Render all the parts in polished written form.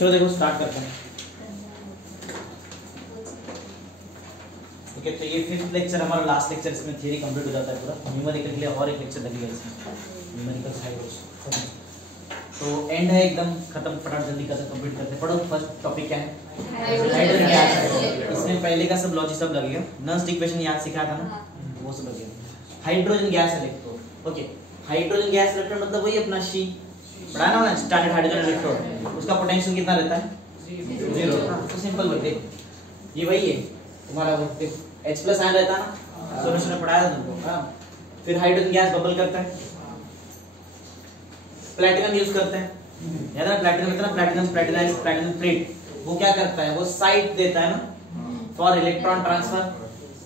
चलो देखो स्टार्ट करते हैं। ठीक है, तो ये 5th लेक्चर हमारा लास्ट लेक्चर, इसमें थियरी कंप्लीट हो जाता है पूरा। न्यूमेरिकल के लिए और एक लेक्चर लगेगा इसमें, न्यूमेरिकल हाइड्रोस। तो एंड है एकदम खत्म, फटाफट जल्दी खत्म कंप्लीट करते हैं। पढ़ो फर्स्ट टॉपिक क्या है, हाइड्रोजन गैस। इसमें पहले का सब लॉजिक सब लगेगा, नर्स्ट इक्वेशन याद सिखाया था ना, वो सब लगेगा। Hydrogen gas electrode, okay. Hydrogen gas electrode मतलब वही अपना शी पढ़ा ना, स्टार्टेड हाइड्रोजन इलेक्ट्रोड, उसका पोटेंशियल कितना रहता है, 0। तो सिंपल बोलते ये वही है तुम्हारा, वो H+ आयन रहता है ना, सॉल्यूशन में पढ़ाया था तुमको। फिर हाइड्रोजन गैस बबल करता है, प्लैटिनम यूज करते हैं, याद है प्लैटिनम इतना, प्लैटिनम प्लेट, वो क्या करता है, वो साइट देता है ना फॉर इलेक्ट्रॉन ट्रांसफर,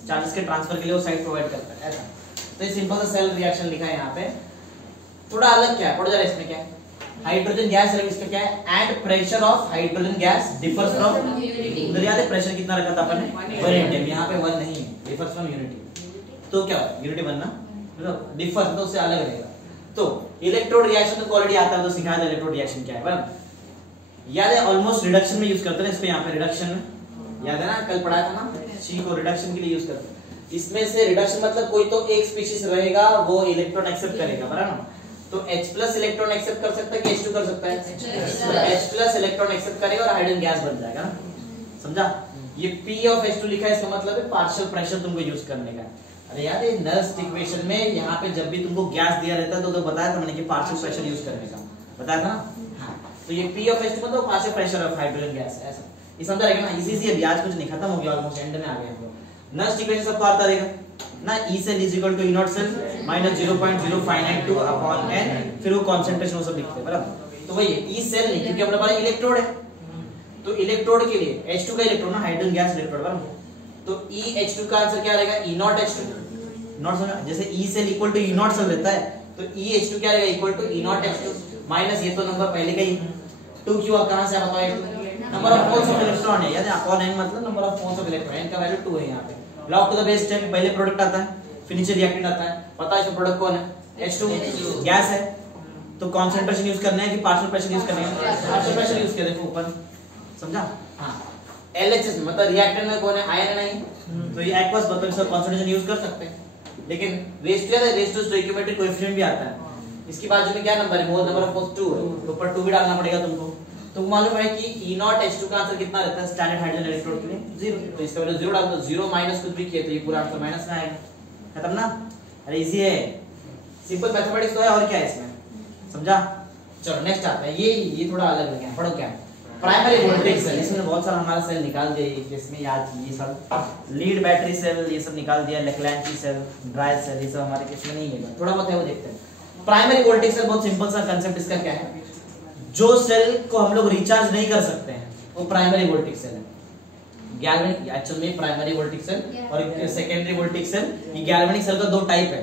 चार्जेस के ट्रांसफर के लिए वो साइट प्रोवाइड करता है, ऐसा। तो ये सिंपल सा सेल रिएक्शन लिखा है यहाँ पे। थोड़ा अलग क्या है, पढ़ो जरा इसमें क्या है, हाइड्रोजन गैस इसका क्या है, and pressure of hydrogen gas differs from, उधर याद है प्रेशर कितना रखा था अपन ने, 1 atm, यहाँ पे 1 नहीं है, डिफर्स फ्रॉम यूनिटी। तो क्या यूनिटी 1 ना, मतलब डिफर तो उससे अलग रहेगा। तो इलेक्ट्रोड रिएक्शन तो क्वालिटी आता है, तो सिखाया था इलेक्ट्रोड रिएक्शन क्या है, बराबर याद है। ऑलमोस्ट रिडक्शन में यूज करते हैं इसको, यहाँ पे रिडक्शन में याद है ना, कल पढ़ाया था ना, सी को रिडक्शन के लिए यूज करते हैं। इसमें से रिडक्शन मतलब कोई तो एक स्पीशीज रहेगा वो इलेक्ट्रॉन एक्सेप्ट करेगा, बराबर ना। तो H+ इलेक्ट्रॉन एक्सेप्ट कर सकता है कि H2 कर सकता है, H+ इलेक्ट्रॉन एक्सेप्ट करेगा और हाइड्रोजन गैस बन जाएगा ना, समझा। ये P of H2 लिखा है, इसका मतलब है पार्शियल प्रेशर तुमको यूज करने का। अरे यार ये नर्स्ट इक्वेशन में यहाँ पे जब भी तुमको गैस दिया रहता है तो बताया था मैंने कि पार्शियल प्रेशर यूज करने का, बताया था ना। हाँ, तो ये P of H2 मतलब partial pressure of hydrogen gas, ऐसा ये समझा रहेगा ना। इजी है, आज कुछ नहीं, खत्म हो गया, ऑलमोस्ट एंड में आ गए हम लोग। नर्स्ट इक्वेशन सबको आता रहेगा ना, E cell is equal to E not cell minus 0.0592 upon n, फिर वो कंसंट्रेशन वो सब लिखते हैं, बराबर। तो वही है, E सेल नहीं, क्योंकि अपने पास इलेक्ट्रोड है, तो इलेक्ट्रोड के लिए H2 का इलेक्ट्रोड ना, हाइड्रोजन गैस इलेक्ट्रोड, बराबर। तो EH2 का आंसर क्या रहेगा, E नॉट H2, नॉट समझा, जैसे E cell equal to E not cell रहता है, तो EH2 क्या रहेगा, equal to E not H2 minus, ये तो नंबर पहले का ही 2 क्यों, कहां से बताओ, number of moles of electron है, याद है, अपॉन n मतलब number of moles of electron, n का वैल्यू 2 है यहाँ पे। लॉग टू द बेस 10, पहले प्रोडक्ट आता है फिर नीचे रिएक्टेंट आता है, पता है इसमें प्रोडक्ट कौन है, H2 गैस है। तो कंसंट्रेशन यूज करना है कि पार्शियल प्रेशर यूज करना है, पार्शियल प्रेशर यूज किया, देखो ऊपर, समझा। हां, LHS मतलब रिएक्टेंट में कौन है, आयन है नहीं, तो ये एक्वस मतलब इसका कंसंट्रेशन यूज कर सकते हैं। लेकिन रेस्ट टू स्टोइकियोमेट्रिक कोएफिशिएंट भी आता है, इसकी बाजू में क्या नंबर है, मोल नंबर ऑफ मोल्स 2 है, तो ऊपर 2 भी डालना पड़ेगा तुमको। तो मालूम है कि E नॉट H2 का आंसर कितना रहता है स्टैंडर्ड हाइड्रोजन इलेक्ट्रोड के लिए, 0, तो इसका वैल्यू 0 डाल दो, 0 माइनस कुछ भी किए तो ये पूरा आंसर माइनस में आएगा, खत्म ना। अरे इजी है, सिंपल मैथमेटिक्स तो है, और क्या है इसमें, समझा। चलो नेक्स्ट आता है, ये थोड़ा अलग लग गया, पढ़ो क्या है, प्राइमरी वोल्टेज सेल। इसमें बहुत सारा हमारा सेल निकाल दिया, जिसमें याद ये सब लीड बैटरी सेल ये सब निकाल दिया, लेक्लैंची सेल, ड्राई सेल, ये सब हमारे किसमें नहीं है, थोड़ा बहुत है वो देखते हैं। प्राइमरी वोल्टेज सेल बहुत सिंपल सा कंसेप्ट इसका क्या है, जो सेल को हम लोग रिचार्ज नहीं कर सकते हैं वो प्राइमरी वोल्टेज सेल है। गैल्वेनिक एक्चुअल में प्राइमरी वोल्टेज सेल और सेकेंडरी वोल्टेज सेल, ये गैल्वेनिक सेल का 2 टाइप है,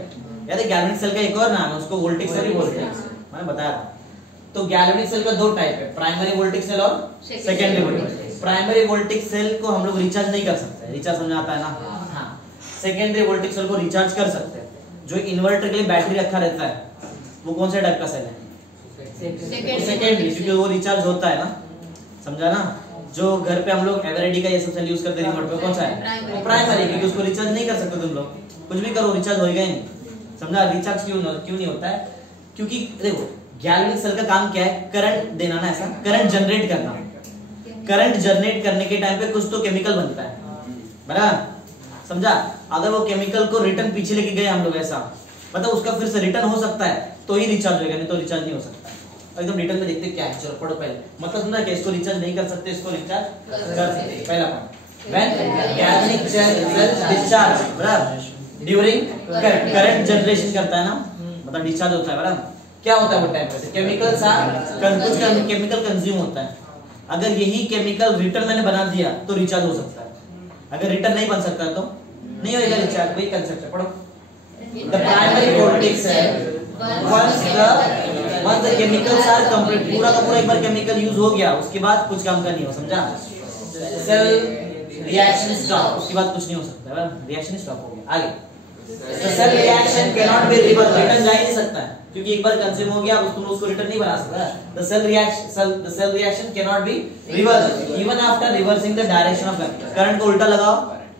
याद है। गैल्वेनिक सेल का एक और नाम है, उसको वोल्टेज सेल भी बोलते हैं, मैंने बताया था। तो गैल्वेनिक सेल का 2 टाइप है, प्राइमरी वोल्टेज सेल और secondary voltage cell. Primary voltage cell को हम लोग रिचार्ज नहीं कर सकते, रिचार्ज समझ आता है ना। हाँ, सेकेंडरी वोल्टेज सेल को रिचार्ज कर सकते हैं। जो इन्वर्टर के लिए बैटरी रखा रहता है वो कौन सा टाइप का सेल है, सेकेंडरी, क्योंकि वो रिचार्ज होता है ना, समझा ना। जो घर पे हम लोग एवरेडी का ये सब सेल यूज करते हैं रिमोट पे, कौन सा है, वो प्राइमरी, क्योंकि उसको रिचार्ज नहीं कर सकते तुम लोग, कुछ भी करो रिचार्ज होएगा ही नहीं, समझा। रिचार्ज क्यों नहीं होता है, क्योंकि देखो गैल्वेनिक सेल का काम क्या है, करंट देना ना, ऐसा करंट जनरेट करना। करंट जनरेट करने के टाइम पे कुछ तो केमिकल बनता है, बराबर, समझा। अगर वो केमिकल को रिटर्न पीछे लेके गए हम लोग, ऐसा मतलब उसका फिर से रिटर्न हो सकता है तो ही रिचार्ज होगा, नहीं तो रिचार्ज नहीं हो सकता। एकदम डिटेल में देखते क्या है, चलो पढ़ो पहले, मतलब समझा कि इसको रिचार्ज नहीं कर सकते, इसको रिचार्ज कर सकते। पहला point, when galvanic cell discharge, बराबर, ड्यूरिंग करंट जनरेशन करता है ना, मतलब डिस्चार्ज होता है, बराबर। क्या होता है वो टाइम पे केमिकल सा कुछ केमिकल कंज्यूम होता है, अगर यही केमिकल रिटर्न मैंने बना दिया तो रिचार्ज हो सकता है, अगर रिटर्न नहीं बन सकता तो नहीं होगा रिचार्ज। वही कंसेप्ट है, पढ़ो। The primary voltage cell once the chemicals are complete, पूरा का पूरा एक बार केमिकल यूज हो गया उसके बाद कुछ काम का नहीं हो, समझा। सेल रिएक्शन स्टॉप, उसके बाद कुछ नहीं हो सकता, रिएक्शन स्टॉप हो गया। आगे cell reaction can not be reverse, return जा ही नहीं सकता है, क्योंकि एक बार कंज्यूम हो गया, अब तुम उसको रिटर्न नहीं बना सकता। The cell reaction can not be reverse even after reversing the direction of current को उल्टा लगाओ,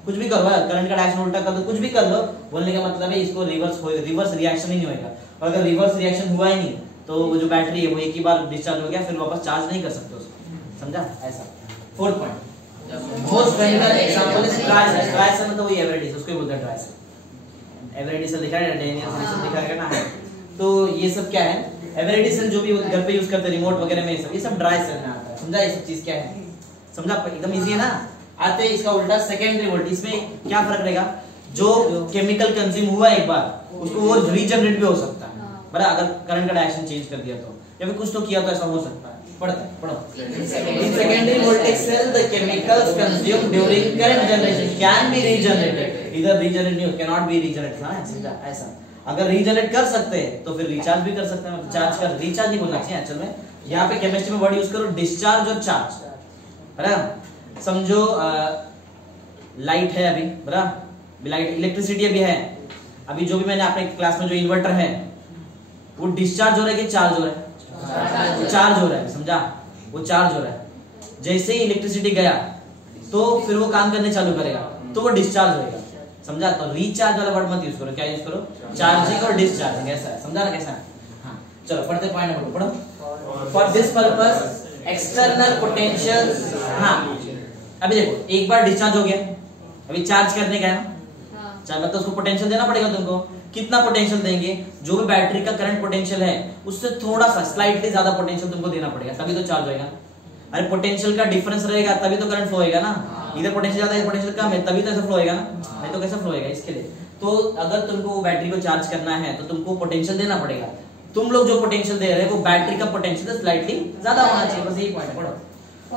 कुछ भी करो, करंट का डायरेक्शन उल्टा कर दो, कुछ भी कर लो, बोलने का मतलब है इसको रिवर्स रिएक्शन ही नहीं होगा। और अगर रिवर्स रिएक्शन हुआ ही नहीं तो वो जो बैटरी है वो एक ही बार डिस्चार्ज हो गया, फिर वापस चार्ज नहीं कर सकते उसको, समझा? ऐसा। Fourth point, most famous example is dry cell. Dry cell मतलब वही एवरेडी, उसको ही बोलते हैं ड्राई सेल। एवरेडी सेल दिखा है, डेनियल सेल दिखा है ना। तो ये सब क्या है, एवरेडी सेल जो भी घर पे यूज करते हैं रिमोट वगैरह में, ये सब ड्राई सेल में आता है, समझा? ये सब चीज क्या है, समझा? एकदम इजी है ना। आते हैं इसका उल्टा सेकेंडरी वोल्टेज। इसमें क्या फर्क रहेगा, जो केमिकल कंज्यूम हुआ एक बार उसको वो रीजनरेट भी हो सकता है, बराबर? अगर करंट का डायरेक्शन चेंज कर दिया तो, या फिर कुछ तो किया तो ऐसा हो सकता है। पढ़ो। In secondary voltage cell, the chemicals consumed during current generation can be regenerated. Either regenerated cannot be regenerated, हाँ समझा? ऐसा। अगर रीजनरेट कर सकते हैं तो फिर रिचार्ज भी कर सकते हैं। चार्ज कर, रिचार्ज नहीं बोलना चाहिए एक्चुअल में। यहाँ पे केमिस्ट्री में वर्ड यूज करो डिस्चार्ज और चार्ज, बराबर? समझो लाइट है अभी, बराबर? लाइट इलेक्ट्रिसिटी अभी है, अभी जो भी मैंने अपने क्लास में जो इन्वर्टर है वो डिस्चार्ज हो रहा है कि चार्ज हो रहा है? चार्ज हो रहा है, समझा? वो चार्ज हो रहा है। जैसे ही इलेक्ट्रिसिटी गया तो फिर वो काम करने चालू करेगा तो वो डिस्चार्ज होगा, समझा? तो रिचार्ज वाला वर्ड मत यूज करो, क्या यूज करो? चार्जिंग और डिस्चार्जिंग, ऐसा है, समझा ना? कैसा है? हाँ चलो पढ़ते पॉइंट नंबर पढ़ो। For this purpose external potential, हाँ अभी देखो एक बार डिस्चार्ज हो गया, अभी चार्ज करने का है ना, चार्ज मतलब उसको पोटेंशियल देना पड़ेगा तुमको। कितना पोटेंशियल देंगे? जो भी बैटरी का करंट पोटेंशियल है उससे थोड़ा सा स्लाइटली ज्यादा पोटेंशियल तुमको देना पड़ेगा, तभी तो चार्ज होएगा। अरे पोटेंशियल का डिफरेंस रहेगा तभी तो करंट फ्लो होएगा ना। इधर पोटेंशियल ज्यादा है, पोटेंशियल कम है, तभी तो ऐसा फ्लो होएगा ना, नहीं तो कैसा फ्लो होएगा? इसके लिए तो अगर तुमको बैटरी को चार्ज करना है तो तुमको पोटेंशियल देना पड़ेगा। तुम लोग जो पोटेंशियल दे रहे हैं वो बैटरी का पोटेंशियल स्लाइटली ज्यादा होना चाहिए, बस यही पॉइंट है। पढ़ो।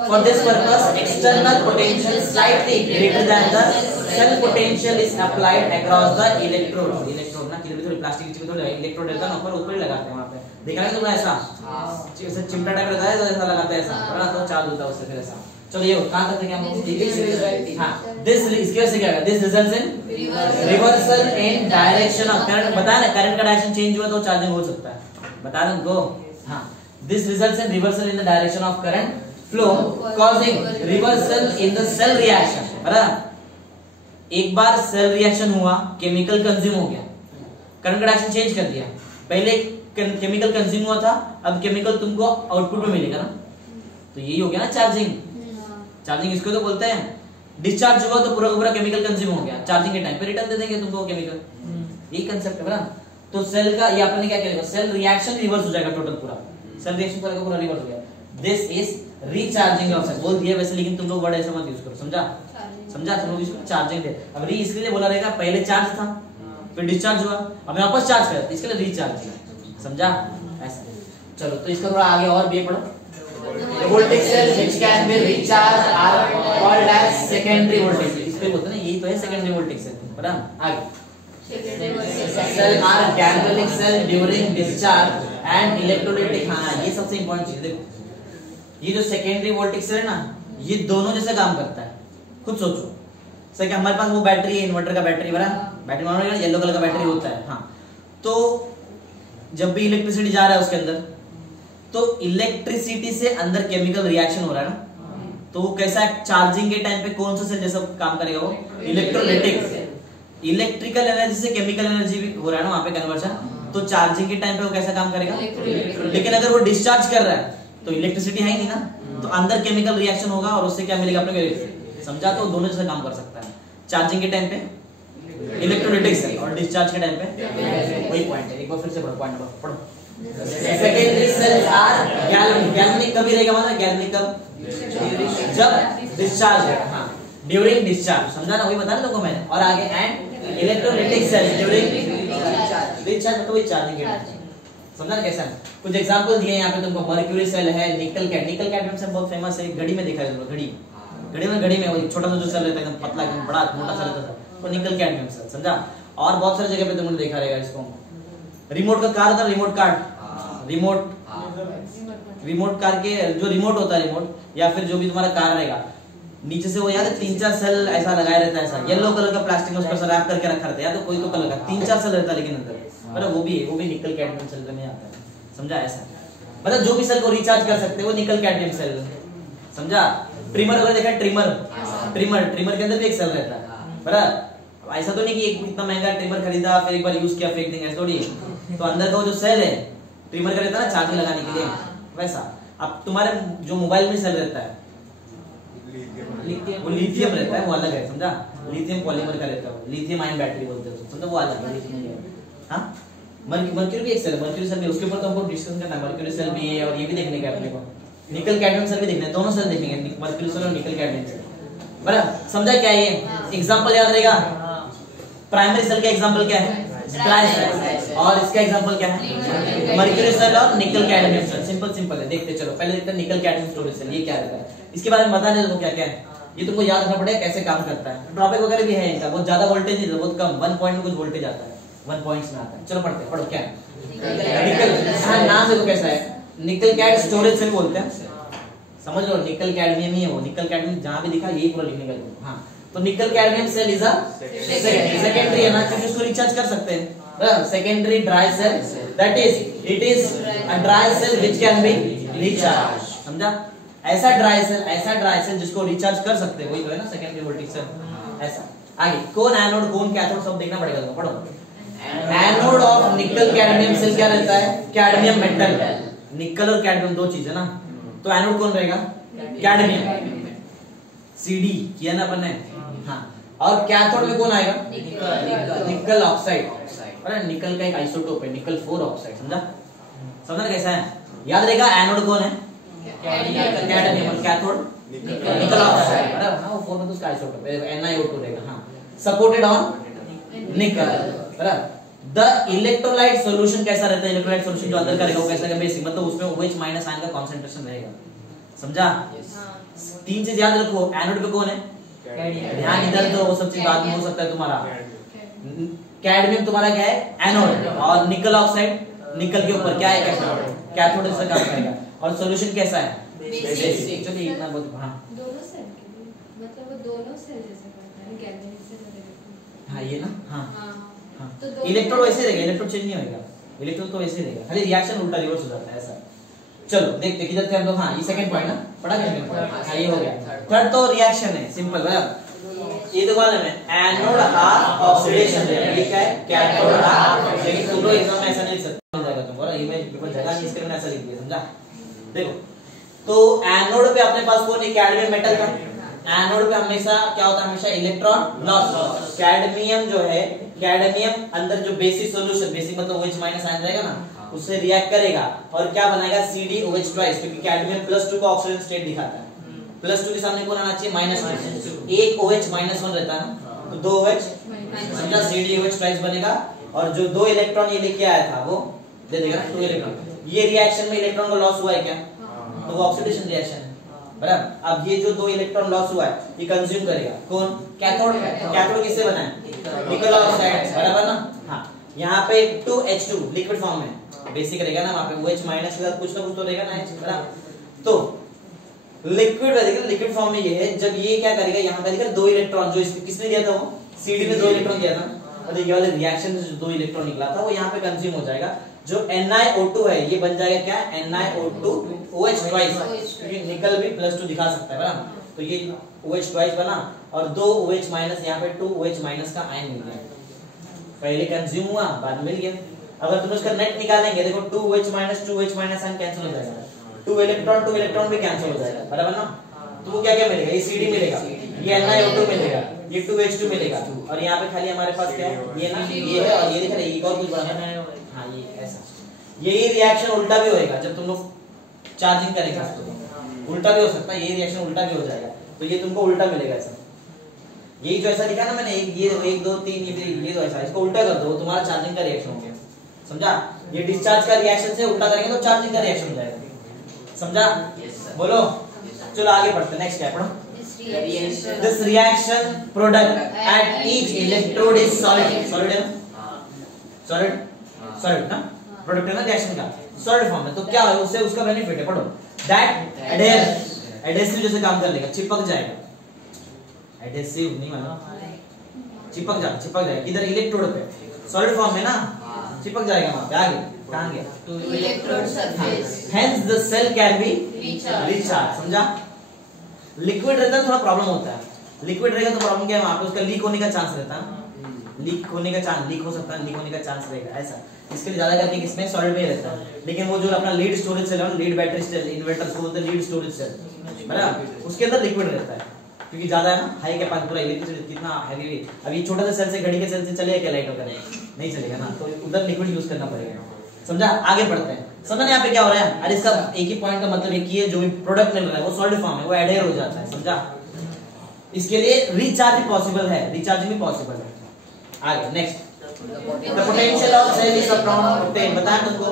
For this purpose, external potential slightly greater than the cell potential is applied across the electrode. Electrode ना, किधर भी थोड़ी प्लास्टिक की थोड़ी इलेक्ट्रोड रहता है ना, ऊपर ऊपर ही लगाते हैं वहाँ पे। देखा है तुमने ऐसा? जैसे चिमटा टाइप रहता है तो ऐसा लगाते हैं ऐसा, बड़ा तो चार्ज होता है उससे फिर ऐसा। चलो ये कहाँ तक थे क्या हम? हाँ, this इसकी वजह से क्या होगा? This results in reversal in direction of current। बताया ना, करंट का डायरेक्शन चेंज हुआ तो चार्जिंग हो सकता है, बता दो उनको। हाँ, this results in reversal in the direction of current flow causing reversal in the cell reaction, बराबर? एक बार सेल रिएक्शन हुआ, केमिकल कंज्यूम हो गया, करंट का डायरेक्शन चेंज कर दिया। पहले केमिकल कंज्यूम हुआ था, अब केमिकल तुमको आउटपुट में मिलेगा ना, तो यही हो गया ना चार्जिंग। चार्जिंग इसको तो बोलते हैं। डिस्चार्ज हुआ तो पूरा का पूरा केमिकल कंज्यूम हो गया, चार्जिंग के टाइम पे रिटर्न दे देंगे तुमको केमिकल, यही कंसेप्ट है बराबर? तो सेल का ये आपने क्या किया, सेल रिएक्शन रिवर्स हो जाएगा, टोटल पूरा सेल रिएक्शन पूरा रिवर्स हो गया। This is recharging of cell बोल दिया वैसे, लेकिन तुम लोग वर्ड ऐसा मत यूज करो, समझा? समझा? तुम लोग इसको चार्जिंग दे। अब री इसके लिए बोला रहेगा, पहले चार्ज था फिर डिस्चार्ज हुआ, अब वापस चार्ज कर, इसके लिए रिचार्जिंग, समझा? ऐसा। चलो तो इसका थोड़ा आगे और भी पढ़ो। The voltage cells which can be recharged are called as secondary voltage। इसको बोलते हैं ना, यही तो है सेकेंडरी वोल्टेज सेल, बराबर? आगे cell are galvanic cell during discharge and electrolytic. हाँ ये सबसे इंपॉर्टेंट चीज। देखो ये जो सेकेंडरी वोल्टेज सेल है ना, ये दोनों जैसे काम करता है। खुद सोचो, सही कि हमारे पास वो बैटरी है, इन्वर्टर का बैटरी, बराबर? बैटरी मानो येलो कलर का बैटरी होता है। हाँ, तो जब भी इलेक्ट्रिसिटी जा रहा है उसके अंदर, तो इलेक्ट्रिसिटी से अंदर केमिकल रिएक्शन हो रहा है ना, तो वो कैसा है? चार्जिंग के टाइम पे कौन सा सेल जैसा काम करेगा? वो इलेक्ट्रोलाइटिक। इलेक्ट्रिकल एनर्जी से केमिकल एनर्जी भी हो रहा है ना वहां पे कन्वर्जन, तो चार्जिंग के टाइम पे वो कैसा काम करेगा? लेकिन अगर वो डिस्चार्ज कर रहा है तो इलेक्ट्रिसिटी है ही नहीं ना, तो अंदर केमिकल रिएक्शन होगा और उससे क्या मिलेगा अपने को? समझा? तो दोनों जैसे काम कर सकता है। चार्जिंग के टाइम पे इलेक्ट्रोलाइटिक सेल और डिस्चार्ज के टाइम पे वही पॉइंट है। एक बार फिर से पढ़ो, पॉइंट नंबर पढ़ो। Secondary cells are galvanic. Galvanic कब रहेगा? मतलब गैल्वेनिक कब? जब डिस्चार्ज होगा। हाँ, ड्यूरिंग डिस्चार्ज, समझा ना? वही बता रहा था मैंने। और आगे and electrolytic cells during discharge, मतलब वही चार्जिंग के टाइम, समझा ना? कैसा? कुछ एग्जांपल दिए यहाँ पे तुमको। मर्क्यूरी सेल है, निकल कैड। निकल कैडमियम से बहुत फेमस है, घड़ी में देखा है तुमने? घड़ी में वो छोटा सा जो सेल रहता है एकदम पतला, एकदम बड़ा मोटा सा रहता है, वो निकल कैडमियम सेल, समझा? और बहुत सारी जगह पे तुमने देखा रहेगा इसको। रिमोट का कार होता है, रिमोट कार, रिमोट कार के जो रिमोट होता है, रिमोट या फिर जो भी तुम्हारा कार रहेगा, नीचे से वो याद है 3-4 सेल ऐसा लगाया रहता है, ऐसा येलो कलर का प्लास्टिक में उसको रैप करके रखा रहता है, या तो कोई तो कलर का 3-4 सेल रहता है, लेकिन अंदर मतलब वो भी निकल कैडमियम सेल में आता है, समझा? ऐसा मतलब जो भी सेल को रिचार्ज कर सकते हैं वो निकल कैडमियम सेल, समझा? ट्रिमर वगैरह देखा, ट्रिमर के अंदर भी एक सेल रहता है, बराबर? ऐसा तो नहीं कि एक इतना महंगा ट्रिमर खरीदा फिर एक बार यूज किया फेंक देंगे, ऐसा थोड़ी। तो अंदर का वो जो सेल है ट्रिमर का रहता है ना चार्जिंग लगाने के लिए, वैसा अब तुम्हारे जो मोबाइल में सेल रहता है वो लिथियम रहता है, वो अलग है, समझा? लिथियम पॉलीमर का रहता है, लिथियम आयन बैटरी बोलते हैं, समझा? वो अलग है। हाँ, मर्क्यूरी भी एक सेल है, मर्क्यूरी सेल भी, उसके ऊपर तो हमको डिस्कशन करना है। मर्क्यूरी सेल भी है और ये भी देखने का है अपने को, निकल कैडमियम सेल भी देखना है, दोनों सेल देखेंगे, मर्क्यूरी सेल और निकल कैडमियम सेल, बराबर? समझा क्या ये एग्जांपल याद रहेगा? प्राइमरी सेल का एग्जांपल क्या है? और इसका एग्जांपल क्या है? मर्क्यूरी सेल और निकल कैडमियम सेल। सिंपल है, देखते चलो। पहले देखते हैं निकल कैडमियम स्टोरेज सेल, ये क्या रहता है, इसके बारे में बताने दो क्या क्या है, ये तुमको याद रखना पड़ेगा कैसे काम करता है। ड्रॉबैक वगैरह भी है इनका, बहुत ज्यादा वोल्टेज नहीं, बहुत कम 1 पॉइंट में कुछ वोल्टेज आता है, 1 पॉइंट्स में आता है। चलो पढ़ते हैं, पढ़ो क्या है निकल। हाँ, नाम देखो कैसा है, निकल कैड स्टोरेज सेल बोलते हैं, समझ लो? निकल कैडमियम ही है वो, निकल कैडमियम जहां भी दिखा यही पूरा लिखने का। हाँ, तो निकल cadmium cell is a secondary है ना, क्योंकि उसको रिचार्ज कर सकते हैं, secondary dry cell, that is it is a dry cell which can be recharge, समझा? ऐसा ड्राई सेल जिसको रिचार्ज कर सकते हैं, वही तो है ना सेकेंडरी वोल्टेज सेल। ऐसा आगे कौन एनोड कौन कैथोड सब देखना पड़ेगा तुमको, पढ़ो। Anode of nickel cadmium cell क्या रहता है? कैडमियम मेटल, निकल और कैडमियम दो चीज है ना, तो एनोड कौन रहेगा? कैडमियम, CD किया ना अपन ने। हाँ, और कैथोड में कौन आएगा? निकल ऑक्साइड, अरे निकल का एक आइसोटोप है, निकल 4 ऑक्साइड, समझा कैसा है? याद रहेगा एनोड कौन है? कैडमियम, और कैथोड निकल ऑक्साइड, बराबर? हाँ, वो 4 में तो उसका आइसोटोप है, NiO2 रहेगा। हाँ, सपोर्टेड ऑन निकल, बराबर? द इलेक्ट्रोलाइट सॉल्यूशन कैसा रहता है? इलेक्ट्रोलाइट सॉल्यूशन जो अंदर का रहेगा वो कैसा रहेगा? बेसिक, मतलब उसमें OH माइनस आयन का कंसंट्रेशन रहेगा, समझा? 3 चीज याद रखो। एनोड पे कौन है? ध्यान इधर दो, वो सब चीज बाद में हो सकता है तुम्हारा। कैडमियम तुम्हारा क्या है? एनोड, और निकल ऑक्साइड निकल के ऊपर क्या है? कैथोड से काम करेगा। और सॉल्यूशन कैसा है? बेसिक। चलिए इतना बहुत। हां, दोनों सेल के मतलब वो दोनों सेल जैसे करता है कैडमियम से। हां, ये ना। हां हां, तो इलेक्ट्रोड वैसे रहेगा, इलेक्ट्रोड चेंज नहीं होगा, इलेक्ट्रोड तो वैसे ही रहेगा, खाली रिएक्शन उल्टा रिवर्स हो जाता है, ऐसा। चलो देखते किधर थे हम लोग। हाँ, ये सेकंड पॉइंट ना, पढ़ा क्या? हाँ, ये हो गया। थर्ड तो रिएक्शन है, सिंपल, बराबर? ये तो वाले में एनोड हाफ ऑक्सीडेशन है, ये क्या है? Cathode half. लेकिन तुम लोग एग्जाम में ऐसा नहीं लिख सकते, हो जाएगा तुमको, ये मैं पेपर जगह नहीं, इसके लिए ऐसा लिख दिया, समझा? देखो, तो एनोड पे अपने पास कौन है? कैडमियम मेटल का। एनोड पे हमेशा क्या होता है? हमेशा इलेक्ट्रॉन लॉस। कैडमियम जो है, कैडमियम अंदर जो बेसिक सॉल्यूशन, बेसिक मतलब OH माइनस आयन रहेगा ना, उससे रिएक्ट करेगा और क्या बनाएगा? CdOH ट्वाइस, क्योंकि कैडमियम +2 का ऑक्सीजन स्टेट दिखाता है। +2 के सामने कौन आना चाहिए? -2। एक OH -1 रहता है ना, तो 2 OH, समझा? CdOH ट्वाइस बनेगा, और जो 2 इलेक्ट्रॉन ये लेके आया था वो दे देगा 2 इलेक्ट्रॉन। ये रिएक्शन में इलेक्ट्रॉन को लॉस हुआ है क्या? तो वो ऑक्सीडेशन रिएक्शन है, बराबर? अब ये जो 2 इलेक्ट्रॉन लॉस हुआ है ये कंज्यूम करेगा कौन? कैथोड। कैथोड किससे बना है? निकल ऑक्साइड, बराबर ना? हाँ, यहाँ पे 2H2 लिक्विड फॉर्म में बेसिक रहेगा ना, वहाँ पे OH माइनस के साथ कुछ ना कुछ तो रहेगा ना, बराबर? तो लिक्विड देखिए, लिक्विड फॉर्म में ये है, जब ये क्या करेगा? यहाँ पे देखिए 2 इलेक्ट्रॉन जो किसने दिया था? वो CD ने 2 इलेक्ट्रॉन दिया था, और ये वाले रिएक्शन से जो 2 इलेक्ट्रॉन निकला था वो यहाँ पे कंज्यूम हो जाएगा। जो NiO2 है ये बन जाएगा क्या? NiO2 OH ट्वाइस, क्योंकि निकल भी +2 दिखा सकता है, बराबर? तो ये OH ट्वाइस बना, और 2 OH माइनस, यहाँ पे 2 OH माइनस का आयन मिल गया। पहले कंज्यूम हुआ, बाद में मिल गया। अगर तुम उसका नेट निकालेंगे, देखो 2 OH माइनस आयन कैंसिल हो जाएगा, 2 इलेक्ट्रॉन भी कैंसिल हो जाएगा, बराबर ना? तो वो क्या क्या मिलेगा? ये CD मिलेगा, ये NiO2 मिलेगा, ये 2H2 मिलेगा, और यहाँ पे खाली हमारे पास क्या है? ये ना, ये है, और ये दिख रहा है, एक और कुछ बड़ा है। हाँ, ये ऐसा। यही रिएक्शन उल्टा भी होएगा जब तुम लोग चार्जिंग करेंगे, उल्टा भी हो सकता है, यही रिएक्शन उल्टा भी हो जाएगा, तो ये तुमको उल्टा मिलेगा ऐसा। यही जो ऐसा लिखा ना मैंने, ये 1 2 3, ये तो ऐसा, इसको उल्टा कर दो, तुम्हारा चार्जिंग का रिएक्शन हो गया, समझा? ये डिस्चार्ज का रिएक्शन से उल्टा करेंगे तो चार्जिंग का रिएक्शन हो जाएगा, समझा? बोलो। चलो आगे बढ़ते, नेक्स्ट क्या पढ़ो? This reaction product at each electrode is solid है ना? solid ना? प्रोडक्ट है ना रिएक्शन का, सॉलिड फॉर्म में। तो क्या है उससे? उसका बेनिफिट है, पढ़ो। That adheres, एडेसिव जैसे काम कर लेगा, चिपक जाएगा, एडहेसिव नहीं मालूम, चिपक जाए किधर, इलेक्ट्रोड पे, सॉलिड फॉर्म में ना चिपक जाएगा वहां पे। आगे कहां गया, to electrode surface, hence the cell can be recharge. Recharge. समझा? लिक्विड रहता है थोड़ा प्रॉब्लम होता है, लिक्विड रहेगा तो प्रॉब्लम क्या है, वहां पे उसका लीक होने का चांस रहता है, लीक होने का चांस, लीक हो सकता है, लीक होने का चांस रहेगा ऐसा। इसके लिए ज्यादा करके किसमें, सॉलिड में ही रहता है। लेकिन वो जो अपना लीड स्टोरेज सेल है, लीड बैटरी सेल, इन्वर्टर को बोलते हैं लीड स्टोरेज सेल, बराबर, उसके अंदर लिक्विड रहता है क्योंकि ज्यादा है ना, हाई कैपेसिटी, पूरा इलेक्ट्रिसिटी कितना हैवी। अभी छोटा सा सेल से, घड़ी के सेल से चलेगा क्या लाइट वगैरह, नहीं चलेगा ना, तो उधर लिक्विड यूज करना पड़ेगा। समझा? आगे बढ़ते हैं। समझा यहाँ पे क्या हो रहा है? अरे इसका एक ही पॉइंट का मतलब एक ही है, जो भी प्रोडक्ट मिल रहा है वो सॉलिड फॉर्म है, वो एडहेर हो जाता है। समझा? इसके लिए रिचार्ज भी पॉसिबल है, रिचार्ज भी पॉसिबल है। आगे next, the potential of cell is around 10, बताया तुमको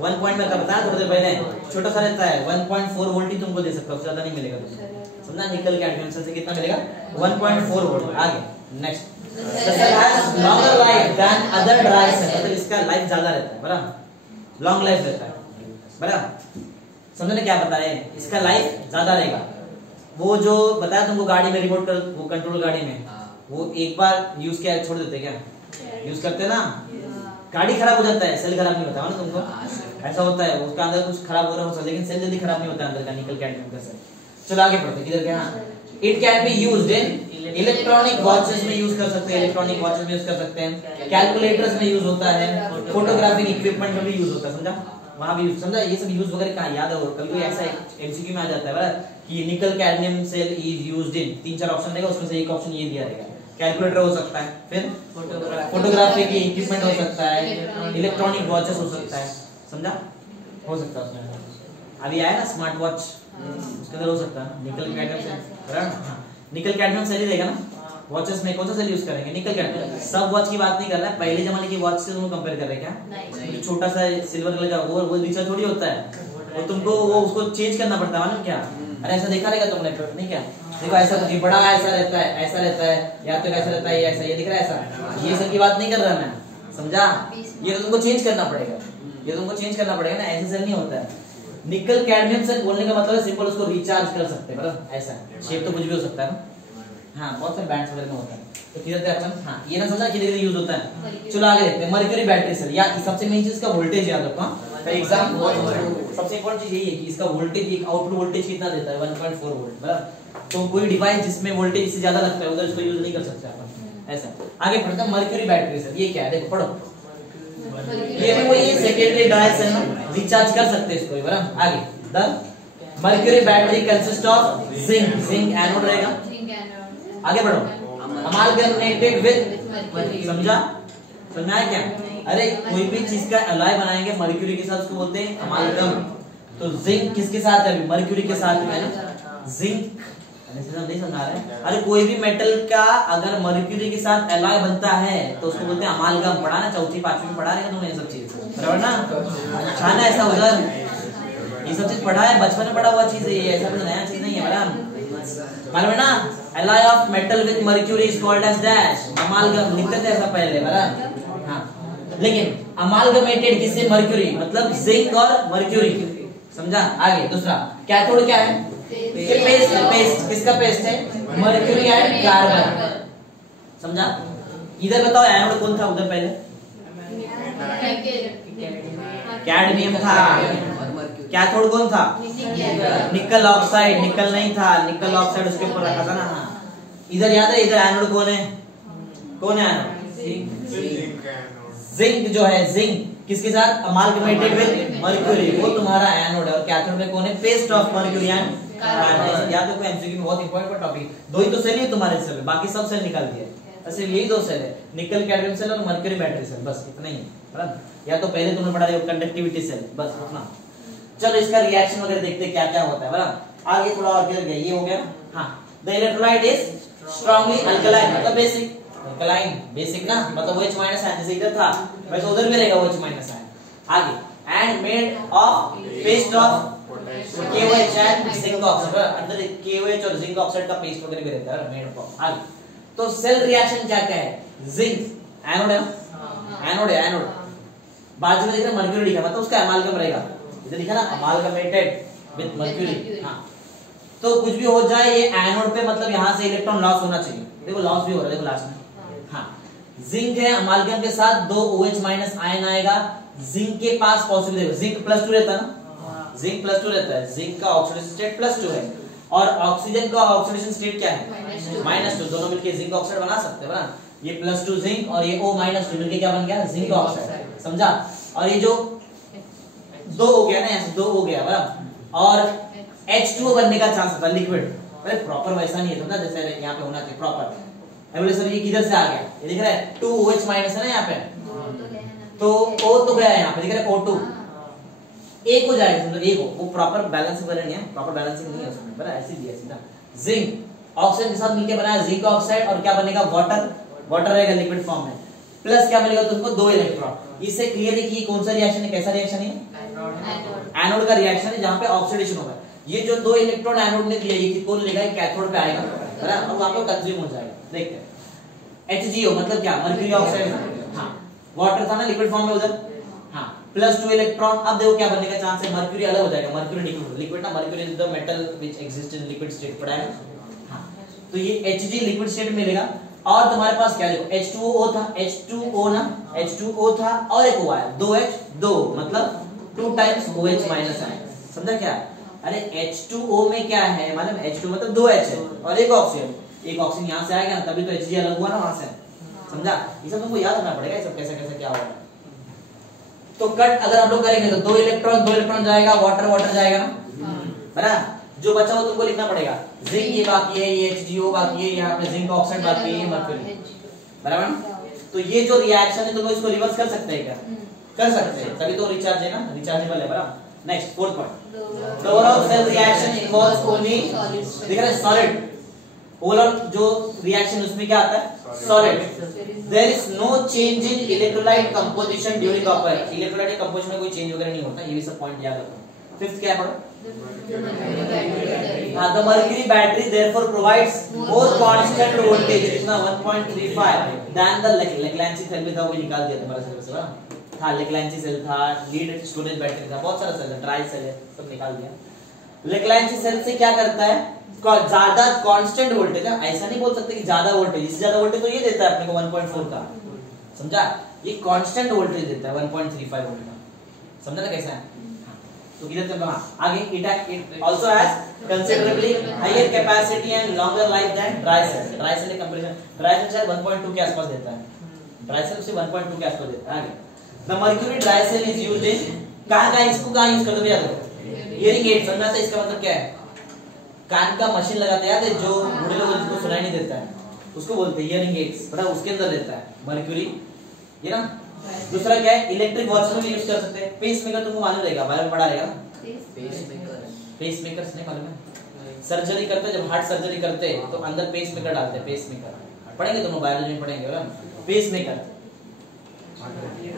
1 पॉइंट में बताया थोड़ी देर पहले, छोटा सा रहता है 1.4 वोल्ट ही तुमको दे सकता है, उससे ज्यादा नहीं मिलेगा तुमको। समझा? निकल कैडमियम से कितना मिलेगा, 1.4 वोल्ट। आगे next, the cell has longer life than other dry cell, मतलब इसका लाइफ ज्यादा रहता है, बराबर, लॉन्ग लाइफ रहता है, बराबर। समझने क्या बताया, इसका लाइफ ज्यादा रहेगा। वो जो बताया तुमको गाड़ी में रिमोट कर, वो कंट्रोल गाड़ी में, वो एक बार यूज किया छोड़ देते क्या, यूज करते ना, गाड़ी खराब हो जाता है, सेल खराब नहीं होता है ना तुमको, ऐसा होता है, उसका अंदर कुछ खराब हो रहा है, लेकिन सेल जल्दी खराब नहीं होता है अंदर का, निकल कैडमियम का सेल। चलो आगे बढ़ते, किधर गया, it can be used in electronic watches में यूज कर सकते हैं, इलेक्ट्रॉनिक वॉचेस में यूज कर सकते हैं, कैलकुलेटर्स में यूज होता है, फोटोग्राफिक इक्विपमेंट में भी यूज होता है। समझा? वहां भी यूज, समझा? ये सब यूज वगैरह कहां याद है, कल कोई ऐसा एमसीक्यू में आ जाता है बराबर, कि nickel cadmium cell is used in, 3-4 option देगा, उसमें से एक ऑप्शन ये दिया रहेगा, कैलकुलेटर हो सकता है, फिर फोटोग्राफी की इक्विपमेंट हो सकता है, इलेक्ट्रॉनिक वॉचेस हो सकता है। समझा? हो सकता है उसमें अभी आया ना स्मार्ट वॉच, उसके अंदर हो सकता है निकल कैडमियम सेल, बराबर। हाँ, निकल कैडमियम सेल ही रहेगा ना वॉचेस में। कौन सा सेल यूज करेंगे, निकल कैडमियम। सब वॉच की बात नहीं कर रहा है, पहले जमाने की वॉच से तुम कंपेयर कर रहे हैं क्या, जो छोटा सा सिल्वर कलर का वो रिचार्ज थोड़ी होता है, वो तुमको वो उसको चेंज करना पड़ता है, मालूम क्या? अरे ऐसा देखा रहेगा तुमने, नहीं क्या, देखो ऐसा बड़ा ऐसा रहता है, ऐसा रहता है, या तो ऐसा रहता है, ऐसा ये दिख रहा है ऐसा, ये सब की बात नहीं कर रहा मैं। समझा? ये तो तुमको चेंज करना पड़ेगा, ये तुमको चेंज करना पड़ेगा ना, ऐसे सेल नहीं होता है। निकल कैडमियम सेल बोलने का मतलब है सिंपल, उसको रिचार्ज कर सकते हैं, मतलब ऐसा शेप तो कुछ भी हो सकता है ना। हाँ, बहुत सारे बैंड्स वगैरह में होता है, तो किधर थे अपन, हाँ ये ना समझा किधर यूज होता है। चलो आगे देखते हैं, मर्क्यूरी बैटरी सेल, या सबसे मेन चीज का वोल्टेज याद रखो। एग्जाम सबसे इंपॉर्टेंट चीज यही है कि इसका वोल्टेज, एक आउटपुट वोल्टेज कितना देता है, 1.4 वोल्ट, बराबर। तो कोई डिवाइस जिसमें वोल्टेज इससे ज्यादा लगता है उधर इसको यूज नहीं कर सकते अपन, ऐसा। आगे बढ़ते हैं, मर्क्यूरी बैटरी सेल, ये क्या है देखो, पढ़ो। ये भी वही सेकेंडरी ड्राई सेल ना, रिचार्ज कर सकते हैं इसको, बराबर। आगे, the mercury battery consist of zinc, zinc anode रहेगा। आगे बढ़ो, अमालगमेटेड विद, समझा? समझा है क्या? अरे कोई भी चीज का अलॉय बनाएंगे मर्क्यूरी के साथ, उसको बोलते हैं अमालगम। तो जिंक किसके साथ है, मर्क्यूरी के साथ है ना, जिंक। नहीं समझा रहे हैं? अरे कोई भी मेटल का अगर मर्क्यूरी के साथ अलॉय बनता है तो उसको बोलते हैं अमालगम। पढ़ा ना, चौथी पांचवी में पढ़ा रहेगा तुमने ये सब चीज, बराबर ना? अच्छा ना, ऐसा उधर ये सब चीज पढ़ा है, बचपन में पढ़ा हुआ चीज है ये, ऐसा कोई नया चीज नहीं है, बराबर। मालूम है ना, alloy of metal with mercury is called as dash, amalgam लिखते थे ऐसा पहले, बराबर। हाँ, लेकिन amalgamated किससे, मर्क्यूरी, मतलब जिंक और मर्क्यूरी। समझा? आगे दूसरा, कैथोड क्या है, ये पेस्ट है, पेस्ट किसका पेस्ट है, मर्क्यूरी एंड कार्बन। समझा? इधर बताओ एनोड कौन था उधर पहले, कैडमियम था, कैथोड कौन था, निकल ऑक्साइड, निकल नहीं था, निकल ऑक्साइड उसके ऊपर रखा था ना। हाँ, इधर याद है, इधर एनोड कौन है, कौन है एनोड, जिंक जो है, जिंक किसके साथ, अमालगमेटेड विद मर्क्यूरी, वो तुम्हारा एनोड है। और कैथोड में कौन है, paste of mercury and carbon. याद रखो, एमसीक्यू में बहुत इंपॉर्टेंट टॉपिक, दो ही तो सेल है तुम्हारे सेल, बाकी सब सेल निकाल दिए, ऐसे यही दो सेल है, निकल कैडमियम सेल और मर्क्यूरी बैटरी सेल, बस इतना ही है, बराबर। या तो पहले तुमने पढ़ा है कंडक्टिविटी सेल, बस इतना। चलो इसका रिएक्शन वगैरह देखते हैं क्या क्या होता है, बराबर। आगे थोड़ा और किधर गया, ये हो गया। हाँ, the electrolyte is strongly alkaline, मतलब बेसिक, अल्कलाइन बेसिक ना, मतलब OH- है, जैसे इधर था वैसे उधर भी रहेगा OH- है। आगे, and made of paste of KOH and zinc oxide, अंदर KOH और जिंक ऑक्साइड का पेस्ट वगैरह भी रहता है, मेड ऑफ। आगे तो सेल रिएक्शन क्या क्या है, जिंक एनोड है, एनोड है, एनोड। बाजू में दिख रहा है मर्क्यूरी लिखा, मतलब उसका अमालगम रहेगा, इधर लिखा ना अमालगमेटेड विद मर्क्यूरी। हाँ, तो कुछ भी हो जाए ये एनोड पे मतलब यहाँ से इलेक्ट्रॉन लॉस होना चाहिए। देखो लॉस भी हो रहा है, देखो लास्ट में। हाँ, जिंक है, अमाल्गम के साथ 2 OH माइनस आयन आएगा। जिंक के पास पॉसिबल, देखो जिंक +2 रहता है ना, जिंक +2 रहता है, जिंक का ऑक्सीडेशन स्टेट +2 है और ऑक्सीजन का ऑक्सीडेशन स्टेट क्या है -2। दोनों मिलके जिंक ऑक्साइड बना सकते हैं ना, ये +2 जिंक और ये O -2 मिलके क्या बन गया, जिंक ऑक्साइड, समझा। और ये जो 2 हो गया ना, यहाँ से 2 हो गया बराबर, और H2O बनने का चांस होता है लिक्विड। अरे प्रॉपर वैसा नहीं है, समझा, जैसे यहाँ पे होना चाहिए प्रॉपर। एवोल्यूशन ये किधर से आ गया, ये दिख रहा है 2 OH माइनस है ना यहाँ पे, तो O तो गया है यहाँ पे, दिख रहा है O2 एक हो जाएगा, समझो एक हो, वो प्रॉपर बैलेंस वगैरह नहीं है, प्रॉपर बैलेंसिंग नहीं है उसमें, बराबर ऐसे दिया सीधा। जिंक ऑक्सीजन के साथ मिलकर बनाया जिंक ऑक्साइड, और क्या बनेगा, वाटर, वाटर रहेगा लिक्विड फॉर्म में, प्लस क्या मिलेगा तुमको 2 इलेक्ट्रॉन। इससे क्लियर है कि कौन सा रिएक्शन है, कैसा रिएक्शन है, एनोड का रिएक्शन है जहां पे ऑक्सीडेशन होगा। ये जो 2 इलेक्ट्रॉन एनोड ने दिया, ये कौन लेगा, कैथोड पे आएगा, बराबर, और वहां पे कंज्यूम हो जाएगा। देखते हैं HGO मतलब क्या, मर्क्यूरी ऑक्साइड। हाँ, वाटर था ना लिक्विड फॉर्म में उधर, हाँ, +2 इलेक्ट्रॉन। अब देखो क्या बनने का चांस है, मर्क्यूरी अलग हो जाएगा, मर्क्यूरी लिक्विड, लिक्विड ना, mercury is the metal which exist in liquid state, पढ़ा है। हाँ, तो ये Hg लिक्विड स्टेट मिलेगा। और तुम्हारे पास क्या, देखो H2O था, H2O ना, H2O था और एक O आया, 2H 2 मतलब 2 टाइम्स OH माइनस आया, समझा क्या। अरे H2O में क्या है, मालूम, H2 मतलब 2H है और एक ऑक्सीजन, एक ऑक्सीजन यहाँ से आएगा ना, तभी तो Hg अलग हुआ ना वहां से, समझा। ये सब तुमको याद रखना पड़ेगा, ये सब कैसे कैसे क्या होगा। तो कट अगर हम लोग करेंगे तो 2 इलेक्ट्रॉन जाएगा, वाटर वाटर जाएगा ना, बराबर, जो बचा वो तुमको लिखना पड़ेगा। जिंक ये बाकी है, ये HGO बाकी है, यहाँ पे जिंक ऑक्साइड बाकी है, ये मर्क्यूरी, बराबर। तो ये जो रिएक्शन है तुम इसको रिवर्स कर सकते हैं क्या, कर सकते हैं, तभी तो रिचार्ज है ना, रिचार्जेबल है, बराबर। Next 4th point, the overall cell reaction involves only, दिख रहा है सॉलिड, ओवरऑल जो रिएक्शन उसमें क्या आता है, solid. There is no change in electrolyte composition during operation, electrolyte composition में कोई चेंज वगैरह नहीं होता, ये भी सब पॉइंट याद रखो। 5th क्या है पढ़ो, हाँ, the mercury battery therefore provides more constant voltage, इतना 1.35 than the Lagrange cell भी था, वो निकाल दिया तुम्हारा सिलेबस में, हाँ, Lagrange सेल था, लीड स्टोरेज बैटरी था, बहुत सारा सेल है, ट्राई सेल है, सब निकाल दिया। Lagrange सेल से क्या करता है, ज्यादा कांस्टेंट वोल्टेज है, ऐसा नहीं बोल सकते कि ज्यादा वोल्टेज, इससे ज्यादा वोल्टेज तो ये देता है अपने को 1.4 का, समझा, ये कांस्टेंट वोल्टेज देता है 1.35 वोल्ट का, समझा ना कैसा है। तो किधर चल रहा आगे, it also has considerably higher capacity and longer life than dry cell, dry cell के कंपैरिजन, dry cell शायद 1.2 के आसपास देता है, dry cell से 1.2 के आसपास देता है। आगे the mercury dry cell is used in, कहाँ इसको कहाँ यूज करते हो याद रखो, हियरिंग एड, समझना था इसका मतलब क्या है, कान का मशीन लगाते हैं याद है, जो बूढ़े लोग जिसको सुनाई नहीं देता है उसको बोलते हैं हियरिंग एड्स, बड़ा उसके अंदर रहता है मर्क्यूरी, ये ना। दूसरा क्या है, इलेक्ट्रिक वॉच में भी यूज कर सकते हैं। पेस मेकर तुमको मालूम रहेगा, बायो में पढ़ा रहेगा, पेस मेकर नहीं मालूम है, सर्जरी करते हैं, जब हार्ट सर्जरी करते हैं तो अंदर पेस मेकर डालते हैं, पेस मेकर पढ़ेंगे तुम बायोलॉजी में पढ़ेंगे, पेस मेकर,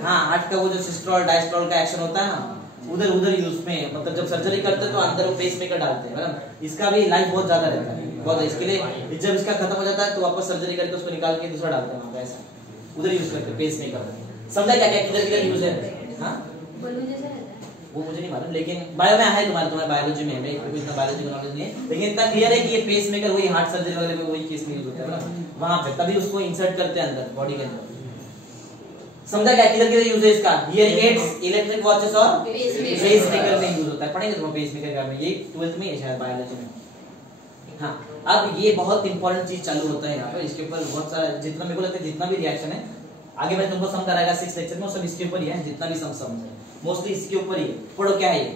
हाँ, हार्ट का वो जो सिस्टोल डायस्टोल का एक्शन होता है ना, उधर उधर यूज में, मतलब जब सर्जरी करते हैं तो अंदर वो पेस मेकर डालते हैं, बराबर। इसका भी लाइफ बहुत ज्यादा रहता है, बहुत, इसके लिए जब इसका खत्म हो जाता है तो वापस सर्जरी करके उसको निकाल के दूसरा डालते हैं वहां पे, ऐसा उधर यूज करते हैं पेस मेकर, समझा क्या क्या किधर किधर यूज है, हाँ, बलून जैसा रहता है, वो मुझे नहीं मालूम, लेकिन बायो में है, तुम्हारे बायोलॉजी में है, मेरे को इतना बायोलॉजी का नॉलेज नहीं है, लेकिन इतना क्लियर है कि ये पेस मेकर वही हार्ट सर्जरी वगैरह में वही केस में यूज होता है ना, वहां पे तभी उसको इंसर्ट करते हैं अंदर बॉडी के अंदर, समझा क्या किधर किधर यूज है इसका, हियरिंग एड्स, इलेक्ट्रिक वॉचेस और पेस मेकर में यूज होता है, पढ़ेंगे तुम पेस मेकर में, ये 12th में है शायद बायोलॉजी में। हाँ, अब ये बहुत इंपॉर्टेंट चीज चालू होता है यहाँ पे, इसके ऊपर बहुत सारा, जितना मेरे को लगता है जितना भी रिएक्शन है आगे मैं तुमको सम कराएगा 6 लेक्चर में, सब इसके ऊपर ही है, जितना भी सम मोस्टली इसके ऊपर ही है। पढ़ो क्या है ये,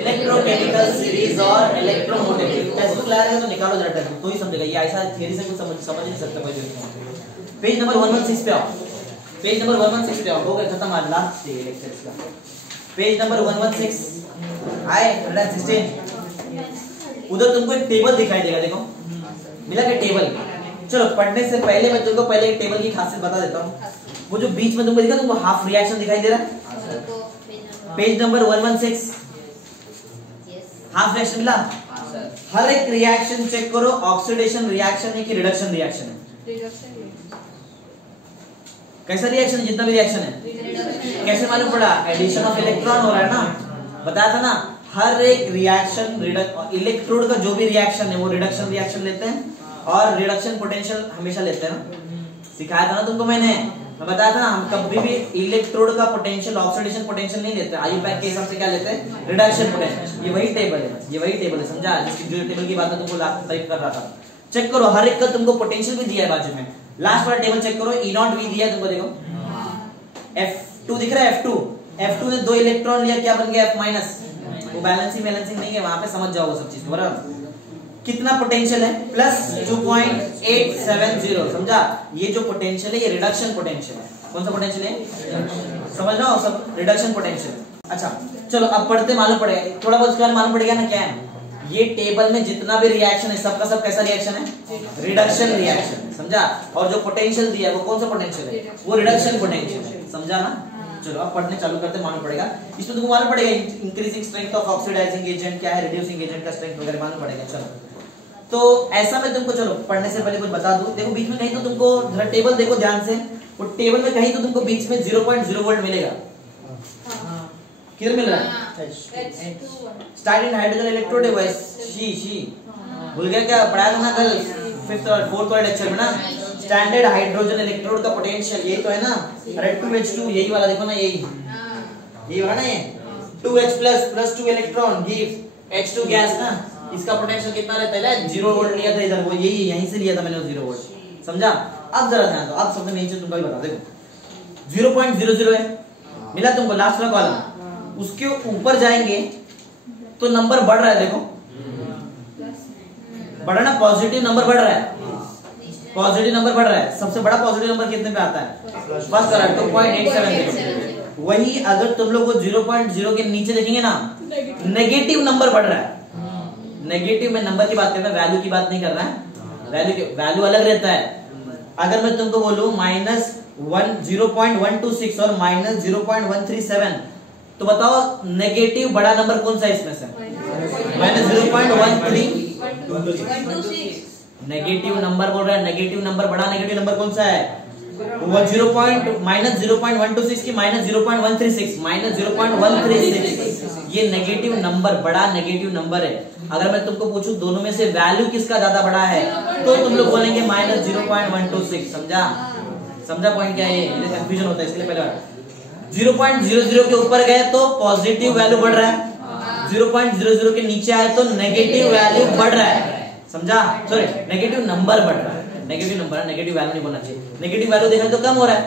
इलेक्ट्रोकेमिकल सीरीज और इलेक्ट्रोमोटिव, टेक्स्ट बुक लाया तो निकालो जरा टेक्स्ट बुक, तो ही समझेगा, ये ऐसा थ्योरी से कुछ समझ नहीं सकता कोई। पेज नंबर 116 पे आओ, पेज नंबर 116 पे आओ, हो गया खत्म आज लास्ट लेक्चर इसका। पेज नंबर 116 आए 116, उधर तुमको एक टेबल दिखाई देगा, देखो मिला क्या टेबल। चलो पढ़ने से पहले मैं तुमको पहले एक टेबल की खासियत बता देता हूँ। वो जो बीच में तुमको दिखा, तुमको हाफ रिएक्शन दिखाई दे रहा है, पेज नंबर 116, हाफ रिएक्शन मिला। हर एक रिएक्शन चेक करो, ऑक्सीडेशन रिएक्शन है कि रिडक्शन रिएक्शन है, कैसा रिएक्शन है, जितना भी रिएक्शन है, कैसे मालूम पड़ा, एडिशन ऑफ इलेक्ट्रॉन हो रहा है ना, बताया था ना, हर एक रिएक्शन इलेक्ट्रोड का जो भी रिएक्शन है वो रिडक्शन रिएक्शन लेते हैं और रिडक्शन पोटेंशियल हमेशा लेते हैं ना, सिखाया था ना तुमको मैंने, मैं बताया था ना, हम कभी भी इलेक्ट्रोड का पोटेंशियल ऑक्सीडेशन पोटेंशियल नहीं लेते, आयु पैक के हिसाब से क्या लेते हैं, रिडक्शन पोटेंशियल। ये वही टेबल है, ये वही टेबल है, समझा, जिसकी जो टेबल की बात मैं तुमको तारीफ कर रहा था। चेक करो, हर एक का तुमको पोटेंशियल भी दिया है बाजू में, लास्ट वाला टेबल चेक करो, E0 भी दिया है तुमको, देखो F2 दिख रहा है, F2 ने 2 इलेक्ट्रॉन लिया, क्या बन गया F माइनस, वो बैलेंसिंग नहीं है, वहां पे समझ जाओ वो सब चीज, बराबर। कितना पोटेंशियल है, प्लस 2.870, समझा, ये जो पोटेंशियल है ये रिडक्शन पोटेंशियल है। कौन सा पोटेंशियल है, समझ रहा हो सब, रिडक्शन पोटेंशियल। अच्छा चलो अब पढ़ते, मालूम पड़ेगा थोड़ा बहुत, इसके मालूम पड़ेगा ना क्या है, ये टेबल में जितना भी रिएक्शन है सबका सब कैसा रिएक्शन है, रिडक्शन रिएक्शन, समझा, और जो पोटेंशियल दिया है वो कौन सा पोटेंशियल है, वो रिडक्शन पोटेंशियल है, समझा ना। चलो अब पढ़ने चालू करते, मालूम पड़ेगा, इसमें तुमको मालूम पड़ेगा increasing strength of oxidising agent क्या है, रिड्यूसिंग एजेंट का स्ट्रेंथ वगैरह मालूम पड़ेगा। चलो तो ऐसा मैं तुमको, चलो पढ़ने से पहले कुछ बता दूं, देखो बीच में कहीं तो तुमको जरा टेबल देखो ध्यान से, वो टेबल में कहीं तो तुमको बीच में 0.0 वोल्ट मिलेगा, किधर मिल रहा है, स्टार्टिंग हाइड्रोजन इलेक्ट्रोड है, शी भूल गया क्या, पढ़ाया था ना कल 5th और 4th वाले लेक्चर में ना, स्टैंडर्ड हाइड्रोजन इलेक्ट्रोड का पोटेंशियल यही तो है ना, अरे 2H2 यही वाला देखो ना, यही वाला ना, ये 2H plus 2 electron give H2 gas ना, इसका पोटेंशियल कितना रहता है, 0 वोल्ट लिया था इधर, वो यही यहीं से लिया था मैंने 0 वोल्ट, समझा। अब जरा ध्यान दो, अब सबसे मेन चीज तुमको भी बता, देखो 0.00 है मिला तुमको लास्ट वाला कॉलम, उसके ऊपर जाएंगे तो नंबर बढ़ रहा है, देखो बढ़ा ना, पॉजिटिव नंबर बढ़ रहा है, पॉजिटिव नंबर बढ़ रहा है, सबसे बड़ा पॉजिटिव नंबर कितने पे आता है, फर्स्ट करा 2.87। वही अगर तुम लोग को 0.0 के नीचे देखेंगे ना, नेगेटिव नंबर बढ़ रहा है, नेगेटिव में नंबर की बात कर रहा है, वैल्यू की बात नहीं कर रहा है, वैल्यू अलग रहता है। अगर मैं तुमको बोलूं -0.126 और -0.137, तो बताओ नेगेटिव बड़ा नंबर कौन सा है इसमें से, -0.13, नेगेटिव नंबर बोल रहा है, नेगेटिव नंबर बड़ा नेगेटिव नंबर कौन सा है, वो -0.126 की -0.136, -0.136, ये नेगेटिव नंबर बड़ा नेगेटिव नंबर है। अगर मैं तुमको पूछूं दोनों में से वैल्यू किसका ज्यादा बड़ा है, तो तुम लोग बोलेंगे -0.126, समझा पॉइंट क्या है, ये कंफ्यूजन होता है, इसके लिए पहले 0.00 के ऊपर गए तो पॉजिटिव वैल्यू बढ़ रहा है, 0.00 के नीचे आए तो नेगेटिव वैल्यू बढ़ रहा है, समझा, सॉरी नेगेटिव नंबर बढ़ रहा है, नेगेटिव नंबर, नेगेटिव वैल्यू नहीं बोलना चाहिए, नेगेटिव वैल्यू देखा तो कम हो रहा है,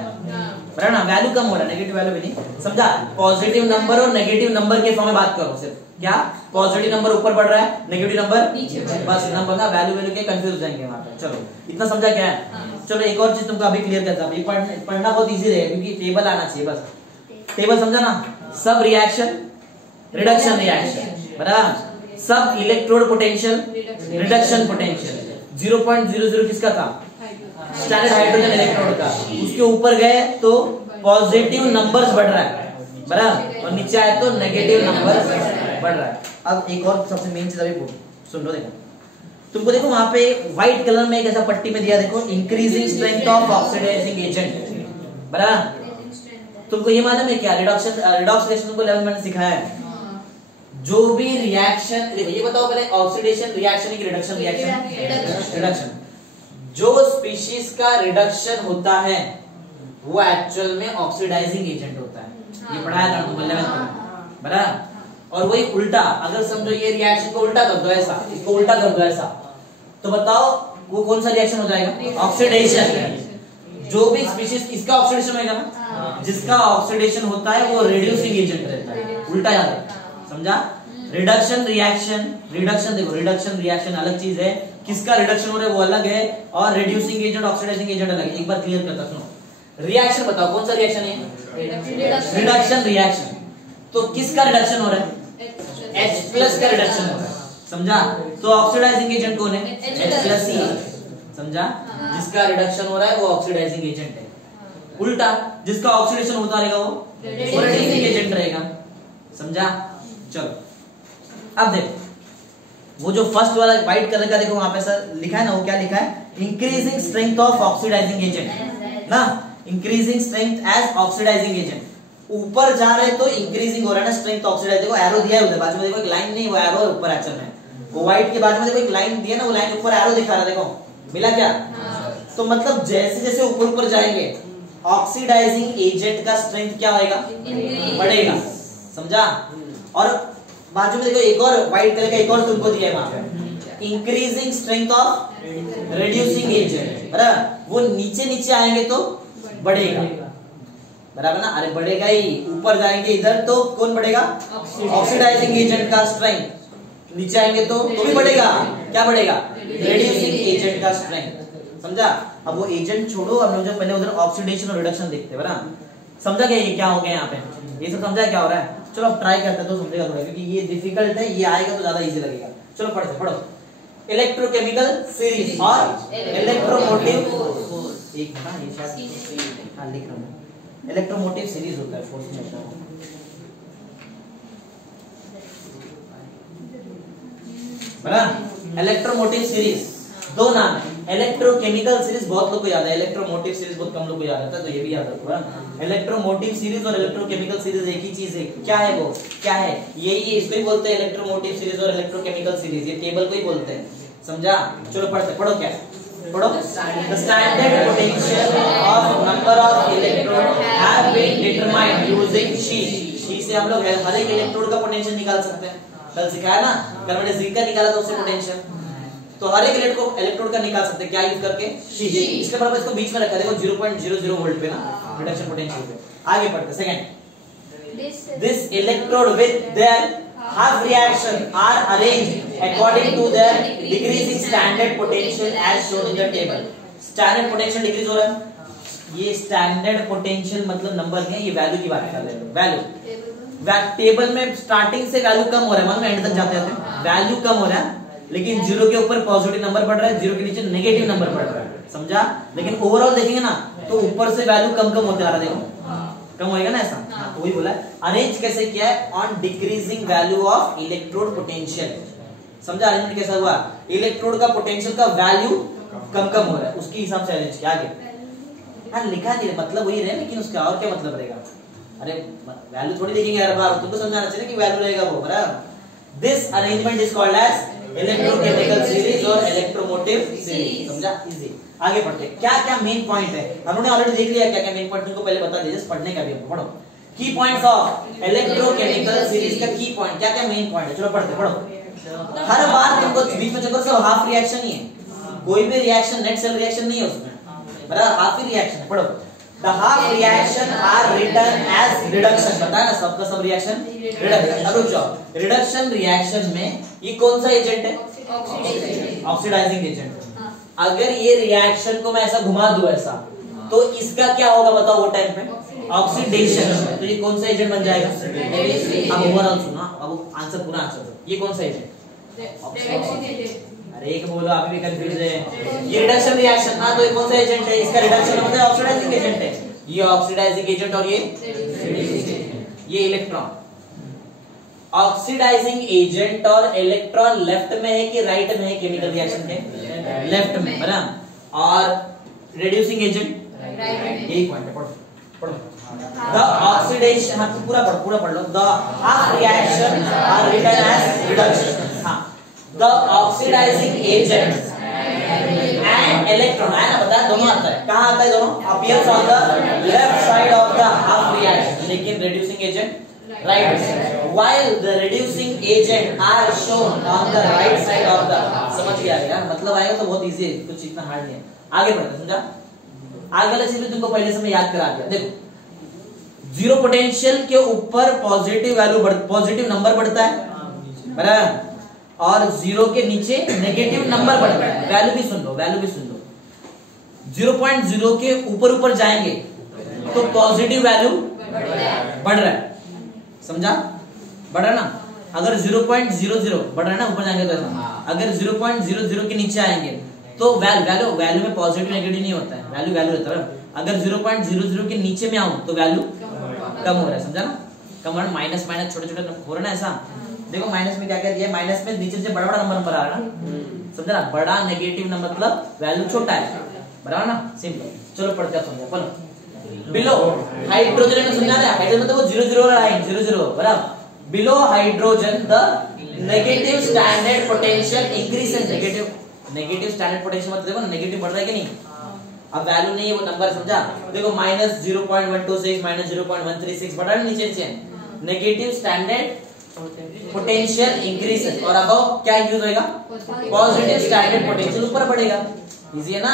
बराबर ना, वैल्यू कम हो रहा है, नेगेटिव वैल्यू भी नहीं, समझा। पॉजिटिव नंबर और नेगेटिव नंबर के फॉर्म में बात करो, सिर्फ क्या, पॉजिटिव नंबर ऊपर बढ़ रहा है, नेगेटिव नंबर नीचे, बस नंबर ना, वैल्यू के कंफ्यूज हो जाएंगे वहां पे। चलो इतना समझा क्या है। चलो एक और चीज तुमको अभी क्लियर करता हूं, पढ़ना बहुत इजी रहेगा क्योंकि टेबल आना चाहिए, बस टेबल समझा ना, सब रिएक्शन रिडक्शन रिएक्शन, बराबर, सब इलेक्ट्रोड पोटेंशियल रिडक्शन पोटेंशियल, 0.00 किसका था, स्टैंडर्ड हाइड्रोजन इलेक्ट्रोड का, उसके ऊपर गए तो पॉजिटिव नंबर्स बढ़ रहा है, बराबर, और नीचे आए तो नेगेटिव नंबर बढ़ रहा है। अब एक और सबसे मेन चीज अभी सुन लो, देखो तुमको, देखो वहां पे व्हाइट कलर में एक ऐसा पट्टी में दिया, देखो increasing strength of oxidising agent, बराबर, तुमको ये मालूम है क्या, रिडक्शन रिएक्शन तुमको 11 में सिखाया है, जो भी रिएक्शन, ये बताओ पहले ऑक्सीडेशन रिएक्शन की रिडक्शन रिएक्शन, रिडक्शन, जो स्पीशीज का रिडक्शन होता है वो एक्चुअल में ऑक्सीडाइजिंग एजेंट होता है, ये पढ़ाया था तुमको 11 में, बराबर। और वही उल्टा, अगर समझो ये रिएक्शन को उल्टा कर दो ऐसा, इसको उल्टा कर दो ऐसा, तो बताओ वो कौन सा रिएक्शन हो जाएगा, ऑक्सीडेशन। जो भी स्पीशीज, इसका ऑक्सीडेशन होगा ना, जिसका ऑक्सीडेशन होता है वो रिड्यूसिंग एजेंट रहता है, उल्टा याद रखना, समझा। रिडक्शन रिएक्शन, रिडक्शन देखो, रिडक्शन रिएक्शन अलग चीज है, किसका रिडक्शन हो रहा है वो अलग है, और रिड्यूसिंग एजेंट ऑक्सीडाइजिंग एजेंट अलग है। एक बार क्लियर करता सुनो, रिएक्शन बताओ कौन सा रिएक्शन है, रिडक्शन रिएक्शन, तो किसका रिडक्शन हो रहा है, H+ का रिडक्शन हो रहा है, समझा, तो ऑक्सीडाइजिंग एजेंट कौन है, H+ ही, समझा, जिसका रिडक्शन हो रहा है वो ऑक्सीडाइजिंग एजेंट है। उल्टा, जिसका ऑक्सीडेशन होता रहेगा वो रिड्यूसिंग एजेंट रहेगा, समझा। चलो अब देखो वो जो फर्स्ट वाला व्हाइट कलर का, देखो वहां पे सर लिखा है ना, वो क्या लिखा है, increasing strength of oxidising agent ना, increasing strength as oxidising agent. ऊपर जा रहे तो इंक्रीजिंग हो रहा है ना स्ट्रेंथ ऑक्सीडाइज। देखो एरो दिया है उधर बाजू में, देखो एक लाइन नहीं, वो एरो है ऊपर एक्चुअल में, वो व्हाइट के बाजू में देखो एक लाइन दिया ना, वो लाइन ऊपर एरो दिखा रहा है, देखो मिला क्या? तो मतलब जैसे जैसे ऊपर ऊपर जाएंगे ऑक्सीडाइजिंग एजेंट का स्ट्रेंथ क्या होएगा? बढ़ेगा, समझा? और बाजू में देखो एक और व्हाइट कलर का एक और तुमको दिया है वहां पे, increasing strength of reducing agent, बराबर? वो नीचे नीचे आएंगे तो बढ़ेगा, बराबर ना? अरे बढ़ेगा ही, ऊपर जाएंगे इधर तो कौन बढ़ेगा? ऑक्सीडाइजिंग एजेंट का स्ट्रेंथ। नीचे आएंगे तो भी बढ़ेगा, क्या बढ़ेगा? रिड्यूसिंग एजेंट का स्ट्रेंथ, समझा? अब वो एजेंट छोड़ो, अब हम जो पहले उधर ऑक्सीडेशन और रिडक्शन देखते हैं, बराबर? समझा क्या ये क्या हो गया यहाँ पे? ये सब समझा क्या हो रहा है? चलो अब ट्राई करते हैं तो समझेगा थोड़ा, क्योंकि ये डिफिकल्ट है, ये आएगा तो ज्यादा इजी लगेगा। चलो पढ़ते, पढ़ो। इलेक्ट्रोकेमिकल सीरीज और इलेक्ट्रोमोटिव, एक मिनट ये शायद हाँ लिख रहा हूँ, इलेक्ट्रोमोटिव सीरीज होता है, फोर्स में होता है। बराबर? इलेक्ट्रोमोटिव सीरीज दो नाम है, इलेक्ट्रोकेमिकल सीरीज बहुत लोग को याद है, इलेक्ट्रोमोटिव सीरीज बहुत कम लोग को याद आता है, तो ये भी याद रखो। इलेक्ट्रोमोटिव सीरीज और इलेक्ट्रोकेमिकल सीरीज एक ही चीज है। क्या है वो? क्या है? यही इसको ही बोलते हैं इलेक्ट्रोमोटिव सीरीज और इलेक्ट्रोकेमिकल सीरीज, ये टेबल को ही बोलते हैं, समझा? चलो पढ़ते, पढ़ो क्या पढ़ो। The standard potential of number of electrode have been determined using she से हम लोग हर एक इलेक्ट्रोड का पोटेंशियल निकाल सकते हैं, कल सिखाया ना, कल मैंने जिंक का निकाला था उससे पोटेंशियल, तो हर एक इलेक्ट्रोड का निकाल सकते हैं, क्या यूज करके? शी। इसके बराबर इसको बीच में रखा है, देखो 0.00 वोल्ट पे ना रिडक्शन पोटेंशियल पे। आगे पढ़ते, second, this electrode with their half reaction are arranged according to their decreasing standard potential as shown in the table। standard potential decrease हो रहा है, ये standard potential मतलब नंबर नहीं है, ये वैल्यू की बात कर रहे हैं। वैल्यू टेबल में स्टार्टिंग से वैल्यू कम हो रहा है, मालूम है? एंड तक जाते जाते वैल्यू कम हो रहा है, लेकिन जीरो के ऊपर पॉजिटिव नंबर बढ़ रहा है, जीरो के नीचे नेगेटिव नंबर बढ़ रहा है, समझा? लेकिन ओवरऑल देखेंगे ना तो ऊपर से वैल्यू कम कम होते आ रहा है, देखो कम होएगा ना ऐसा। हाँ, तो वही बोला है, अरेंज कैसे किया है? On decreasing value of electrode potential, समझा? अरेंजमेंट कैसा हुआ? इलेक्ट्रोड का पोटेंशियल का वैल्यू कम कम हो रहा है, उसके हिसाब से अरेंज किया। आगे हाँ लिखा नहीं, मतलब वही रहे, लेकिन उसका और क्या मतलब रहेगा? अरे वैल्यू थोड़ी देखेंगे हर बार, तुमको समझाना चाहिए कि वैल्यू रहेगा वो, बराबर? This arrangement is called as electrochemical series और इलेक्ट्रोमोटिव सीरीज, समझा? इजी। आगे पढ़ते, क्या क्या मेन पॉइंट है, हमने ऑलरेडी देख लिया क्या क्या मेन पॉइंट, तुमको पहले बता दीजिए, पढ़ने का भी हमको पढ़ो। की पॉइंट्स ऑफ इलेक्ट्रोकेमिकल सीरीज का की पॉइंट, क्या क्या मेन पॉइंट है, चलो पढ़ते, पढ़ो। हर बार तुमको बीच में चक्कर सब हाफ रिएक्शन ही है, कोई भी रिएक्शन नेट सेल रिएक्शन नहीं है उसमें, बराबर? हाफ ही रिएक्शन है, पढ़ो। The half reaction are written as reduction, बताया ना सबका सब रिएक्शन रिडक्शन। अब रुक जाओ, रिडक्शन रिएक्शन में ये कौन सा एजेंट है? Oxidizing agent. अगर ये रिएक्शन को मैं ऐसा घुमा दूं ऐसा, तो इसका क्या होगा बताओ? वो टाइम पे ऑक्सीडेशन, तो ये कौन सा एजेंट बन जाएगा? अब ओवरऑल सुना, अब आंसर पूरा आंसर, ये कौन सा एजेंट? अरे एक बोलो, आप भी कंफ्यूज है। ये रिडक्शन रिएक्शन ना, तो ये कौन सा एजेंट है? इसका रिडक्शन मतलब ऑक्सीडाइजिंग एजेंट है, ये ऑक्सीडाइजिंग एजेंट और ये इलेक्ट्रॉन। ऑक्सीडाइजिंग एजेंट और इलेक्ट्रॉन लेफ्ट में है कि राइट में है? केमिकल रिएक्शन के लेफ्ट में, बराबर? और रिड्यूसिंग एजेंट यही पॉइंट है, पढ़ो पढ़ो। द ऑक्सीडेशन, हाँ पूरा पढ़ लो। The half reaction are written as reduction. हाँ, the oxidising agent and electron, है ना? बताया दोनों आता है, कहाँ आता है दोनों? Appears on the left side of the half reaction, लेकिन reducing agent right, while the reducing agent are shown on the right side of the, समझ गया यार? मतलब आएगा तो बहुत इजी है, कुछ इतना हार्ड नहीं है। आगे बढ़ते, समझा? आगे वाला चीज भी तुमको पहले से मैं याद करा दिया। देखो, जीरो पोटेंशियल के ऊपर पॉजिटिव वैल्यू पॉजिटिव नंबर बढ़ता है, बराबर? और जीरो के नीचे नेगेटिव नंबर बढ़ता है। वैल्यू भी सुन लो, वैल्यू भी सुन लो। 0.0 के ऊपर ऊपर जाएंगे तो पॉजिटिव वैल्यू बढ़ रहा है, समझा? बढ़ रहा है ना? अगर 0.00 बढ़ रहा है ना, ऊपर जाएंगे तो अगर 0.00 के नीचे आएंगे तो वैल्यू में पॉजिटिव नेगेटिव नहीं होता है, वैल्यू रहता है। अगर 0.00 के नीचे में आऊं तो वैल्यू कम हो रहा है, समझा ना? कम हो रहा है, माइनस माइनस छोटे छोटे हो रहा है ना ऐसा। देखो माइनस में क्या क्या दिया, माइनस में नीचे से बड़ा बड़ा नंबर आ रहा है ना, समझा ना? बड़ा नेगेटिव नंबर मतलब वैल्यू छोटा है, बराबर ना? सिंपल। चलो पढ़ते हैं, समझा? बोलो। बिलो हाइड्रोजन समझा रहे हैं, हाइड्रोजन मतलब वो 0 वाला लाइन 0 बराबर, below hydrogen the negative standard potential increases, negative standard potential मतलब देखो ना नेगेटिव बढ़ रहा है कि नहीं, अब वैल्यू नहीं है वो नंबर समझा, देखो -0.126 -0.136 बढ़ रहा है नीचे नीचे, नेगेटिव स्टैंडर्ड पोटेंशियल इंक्रीजेस और अब क्या यूज होएगा, पॉजिटिव स्टैंडर्ड पोटेंशियल ऊपर बढ़ेगा, इजी है ना।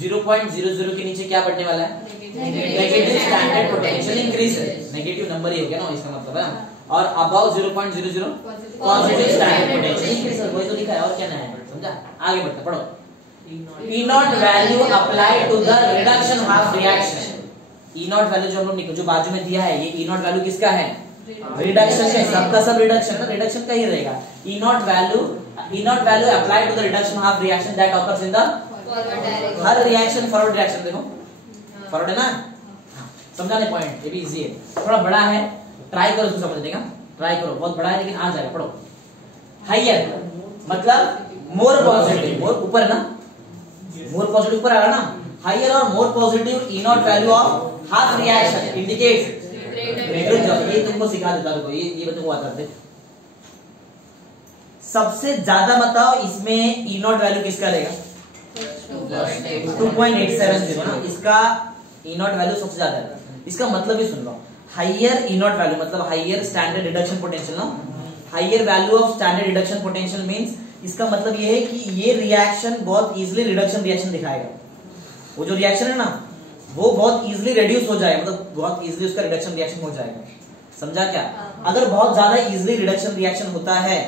0.00 के नीचे क्या बढ़ने वाला है, negative standard potential increases, negative number ही हो गया ना इसका मतलब है, और above 0.00 positive standard potential increases, वही तो लिखा है और क्या है समझा। आगे बढ़ते पढ़ो, E naught value apply to the reduction half reaction, E naught value जो हम लोग जो बाजू में दिया है ये E नॉट वैल्यू किसका है, रिडक्शन का, सबका सब रिडक्शन है, रिडक्शन का ही रहेगा। E naught value apply to the reduction half reaction that occurs in the her reaction forward reaction, देखो फॉरवर्ड है ना, समझाने पॉइंट ये भी इजी है, थोड़ा बड़ा है, ट्राई करो इसको समझने का, ट्राई करो, बहुत बड़ा है लेकिन आ जाएगा, पढ़ो। हायर मतलब मोर पॉजिटिव, मोर ऊपर ना, मोर पॉजिटिव ऊपर आ रहा ना, हायर और more positive E naught value of half reaction indicates, ये तुमको सिखा देता हूं, ये बच्चों को आता है। सबसे ज्यादा बताओ इसमें E नॉट वैल्यू किसका रहेगा, 2.870 ना, इसका E नॉट वैल्यू सबसे ज्यादा है, इसका मतलब ही सुन लो, हायर E नॉट वैल्यू मतलब हायर स्टैंडर्ड रिडक्शन पोटेंशियल ना, higher value of standard reduction potential means इसका मतलब ये है कि ये रिएक्शन बहुत इजीली रिडक्शन रिएक्शन दिखाएगा, वो जो रिएक्शन है ना वो बहुत इजीली रिड्यूस हो जाएगा, मतलब बहुत इजीली उसका रिडक्शन रिएक्शन हो जाएगा, समझा क्या। अगर बहुत ज्यादा इजीली रिडक्शन रिएक्शन होता है